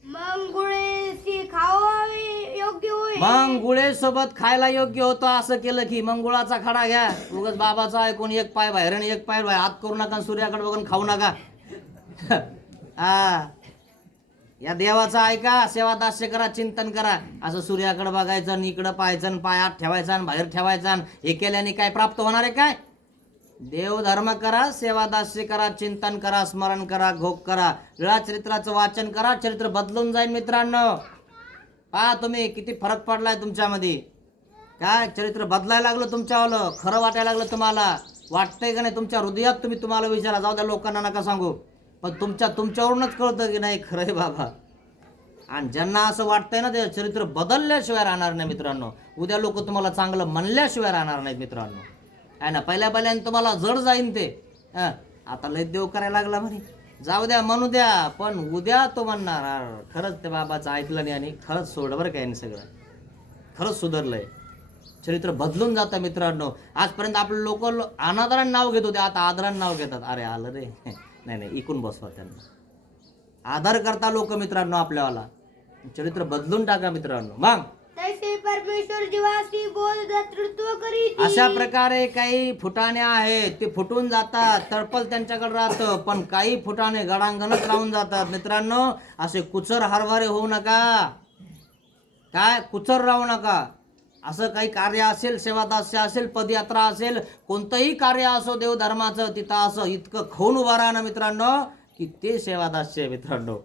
मग गुळे खावावे योग्य होय. मग गुळे सोबत खायला योग्य होतं. असं केलं की मग गुळाचा खडा घ्या. उगाच बाबाचा ऐकून एक पाय बाहेर आणि एक पाय बाहेर हात करू नका, सूर्याकडे बघून खाऊ नका. हा, या देवाचा ऐका, सेवादास्य करा, चिंतन करा. असं सूर्याकडे बघायचं आणि इकडं पाहायचं, पाय आत ठेवायचा आणि बाहेर ठेवायचा, हे केल्याने काय प्राप्त होणार आहे काय? देव धर्म करा, सेवा दास्य करा, चिंतन करा, स्मरण करा, घोक करा, लीळा चरित्राचं वाचन करा, चरित्र बदलून जाईल मित्रांनो. पहा तुम्ही किती फरक पडलाय तुमच्यामध्ये. काय चरित्र बदलायला लागलं तुमच्यावालं, खरं वाटायला लागलं तुम्हाला. वाटतंय का नाही तुमच्या हृदयात? तुम्हाला विचारा, जाऊ द्या लोकांना नका सांगू, पण तुमच्यावरूनच कळतं की नाही खरं आहे बाबा. आणि ज्यांना असं वाटतंय ना ते चरित्र बदलल्याशिवाय राहणार नाही मित्रांनो. उद्या लोक तुम्हाला चांगलं म्हणल्याशिवाय राहणार नाहीत मित्रांनो. आहे ना, पहिल्याने तुम्हाला जड जाईन ते. आता लय देव करायला लागला म्हणे, जाऊ द्या म्हणू द्या, पण उद्या तो म्हणणार "अरे, खरंच ते बाबाचं ऐकलं नाही आणि खरंच सोड बरं काय सगळं, खरंच सुधारलंय." चरित्र बदलून जातं मित्रांनो. आजपर्यंत आपले लोक अनादराने नाव घेत होते, आता आदराने नाव घेतात. अरे आलं रे, नाही इकून बसवा त्यांना. आदर करता लोक मित्रांनो आपल्याला. चरित्र बदलून टाका मित्रांनो. मग तैसे परमेश्वर जीवासी बोध नेतृत्व करीत. अशा प्रकारे काही फुटाणे आहेत ते फुटून जातात, तळपल त्यांच्याकडे राहतं, पण काही फुटाणे गडांगणच राहून जातात मित्रांनो. असे कुचर हरभरे होऊ नका, काय कुचर राहू नका. असं काही कार्य असेल, सेवादास्य असेल, पदयात्रा असेल, कोणतंही कार्य असो देवधर्माचं, तिथं असं इतकं खाऊन उभा राहा ना मित्रांनो की ते सेवादास्य आहे मित्रांनो.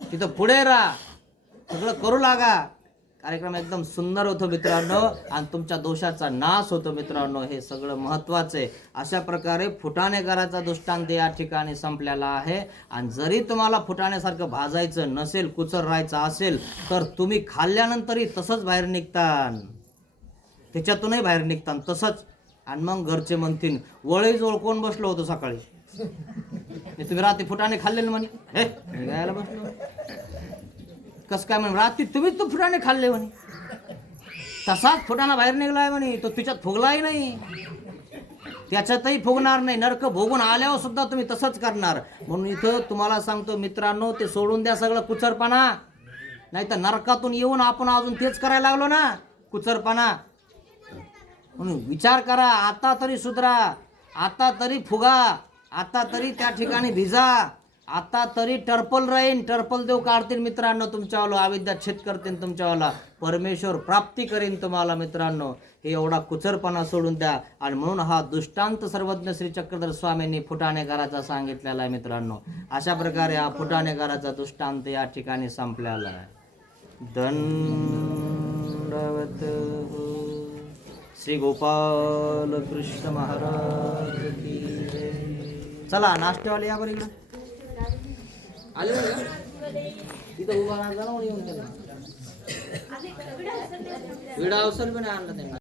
तिथं पुढे राहा, सगळं करू लागा. कार्यक्रम एकदम सुंदर होतो मित्रांनो आणि तुमच्या दोषाचा नाश होतो मित्रांनो. हे सगळं महत्वाचं आहे. अशा प्रकारे फुटाणे करायचा दृष्टांत या ठिकाणी संपलेला आहे. आणि जरी तुम्हाला फुटाण्यासारखं भाजायचं नसेल, कुचर राहायचं असेल, तर तुम्ही खाल्ल्यानंतरही तसंच बाहेर निघतान, त्याच्यातूनही बाहेर निघतान तसंच. आणि मग घरचे म्हणतील वळीजवळ कोण बसलो होतो सकाळी, तुम्ही रात्री फुटाणे खाल्ले ना म्हणे, हे गायला बसलो कस काय म्हणे, रात्री तुम्हीच तो फुटाणे खाल्ले म्हणे. तसाच फुटाणा बाहेर निघलाय म्हणे, तो तिच्यात फुगलाही नाही, त्याच्यातही फुगणार नाही. नरक भोगून आल्यावर सुद्धा तुम्ही तसंच करणार. म्हणून इथं तुम्हाला सांगतो मित्रांनो, ते सोडून द्या सगळं कुचरपणा, नाही तर नरकातून येऊन आपण अजून तेच करायला लागलो ना, कुचरपणा. म्हणून विचार करा, आता तरी सुधरा, आता तरी फुगा, आता तरी त्या ठिकाणी भिजा, आता तरी टर्पल राहीन, टर्पल देव काढतील मित्रांनो तुमच्यावाला, अविद्या छेद करतील तुमच्यावाला, परमेश्वर प्राप्ती करीन तुम्हाला मित्रांनो. हे एवढा कुचरपणा सोडून द्या. आणि म्हणून हा दृष्टांत सर्वज्ञ श्री चक्रधर स्वामींनी फुटाणेकराचा सांगितलेला आहे मित्रांनो. अशा प्रकारे हा फुटाणेकराचा दृष्टांत या ठिकाणी संपलेला आहे. दंडवत श्री गोपाल कृष्ण महाराज की जय. चला नाश्तेवाले या बरं इकडं आले का? तिथं उभा राहा, येऊन त्याला विडा अवसर पण आणला त्यांना.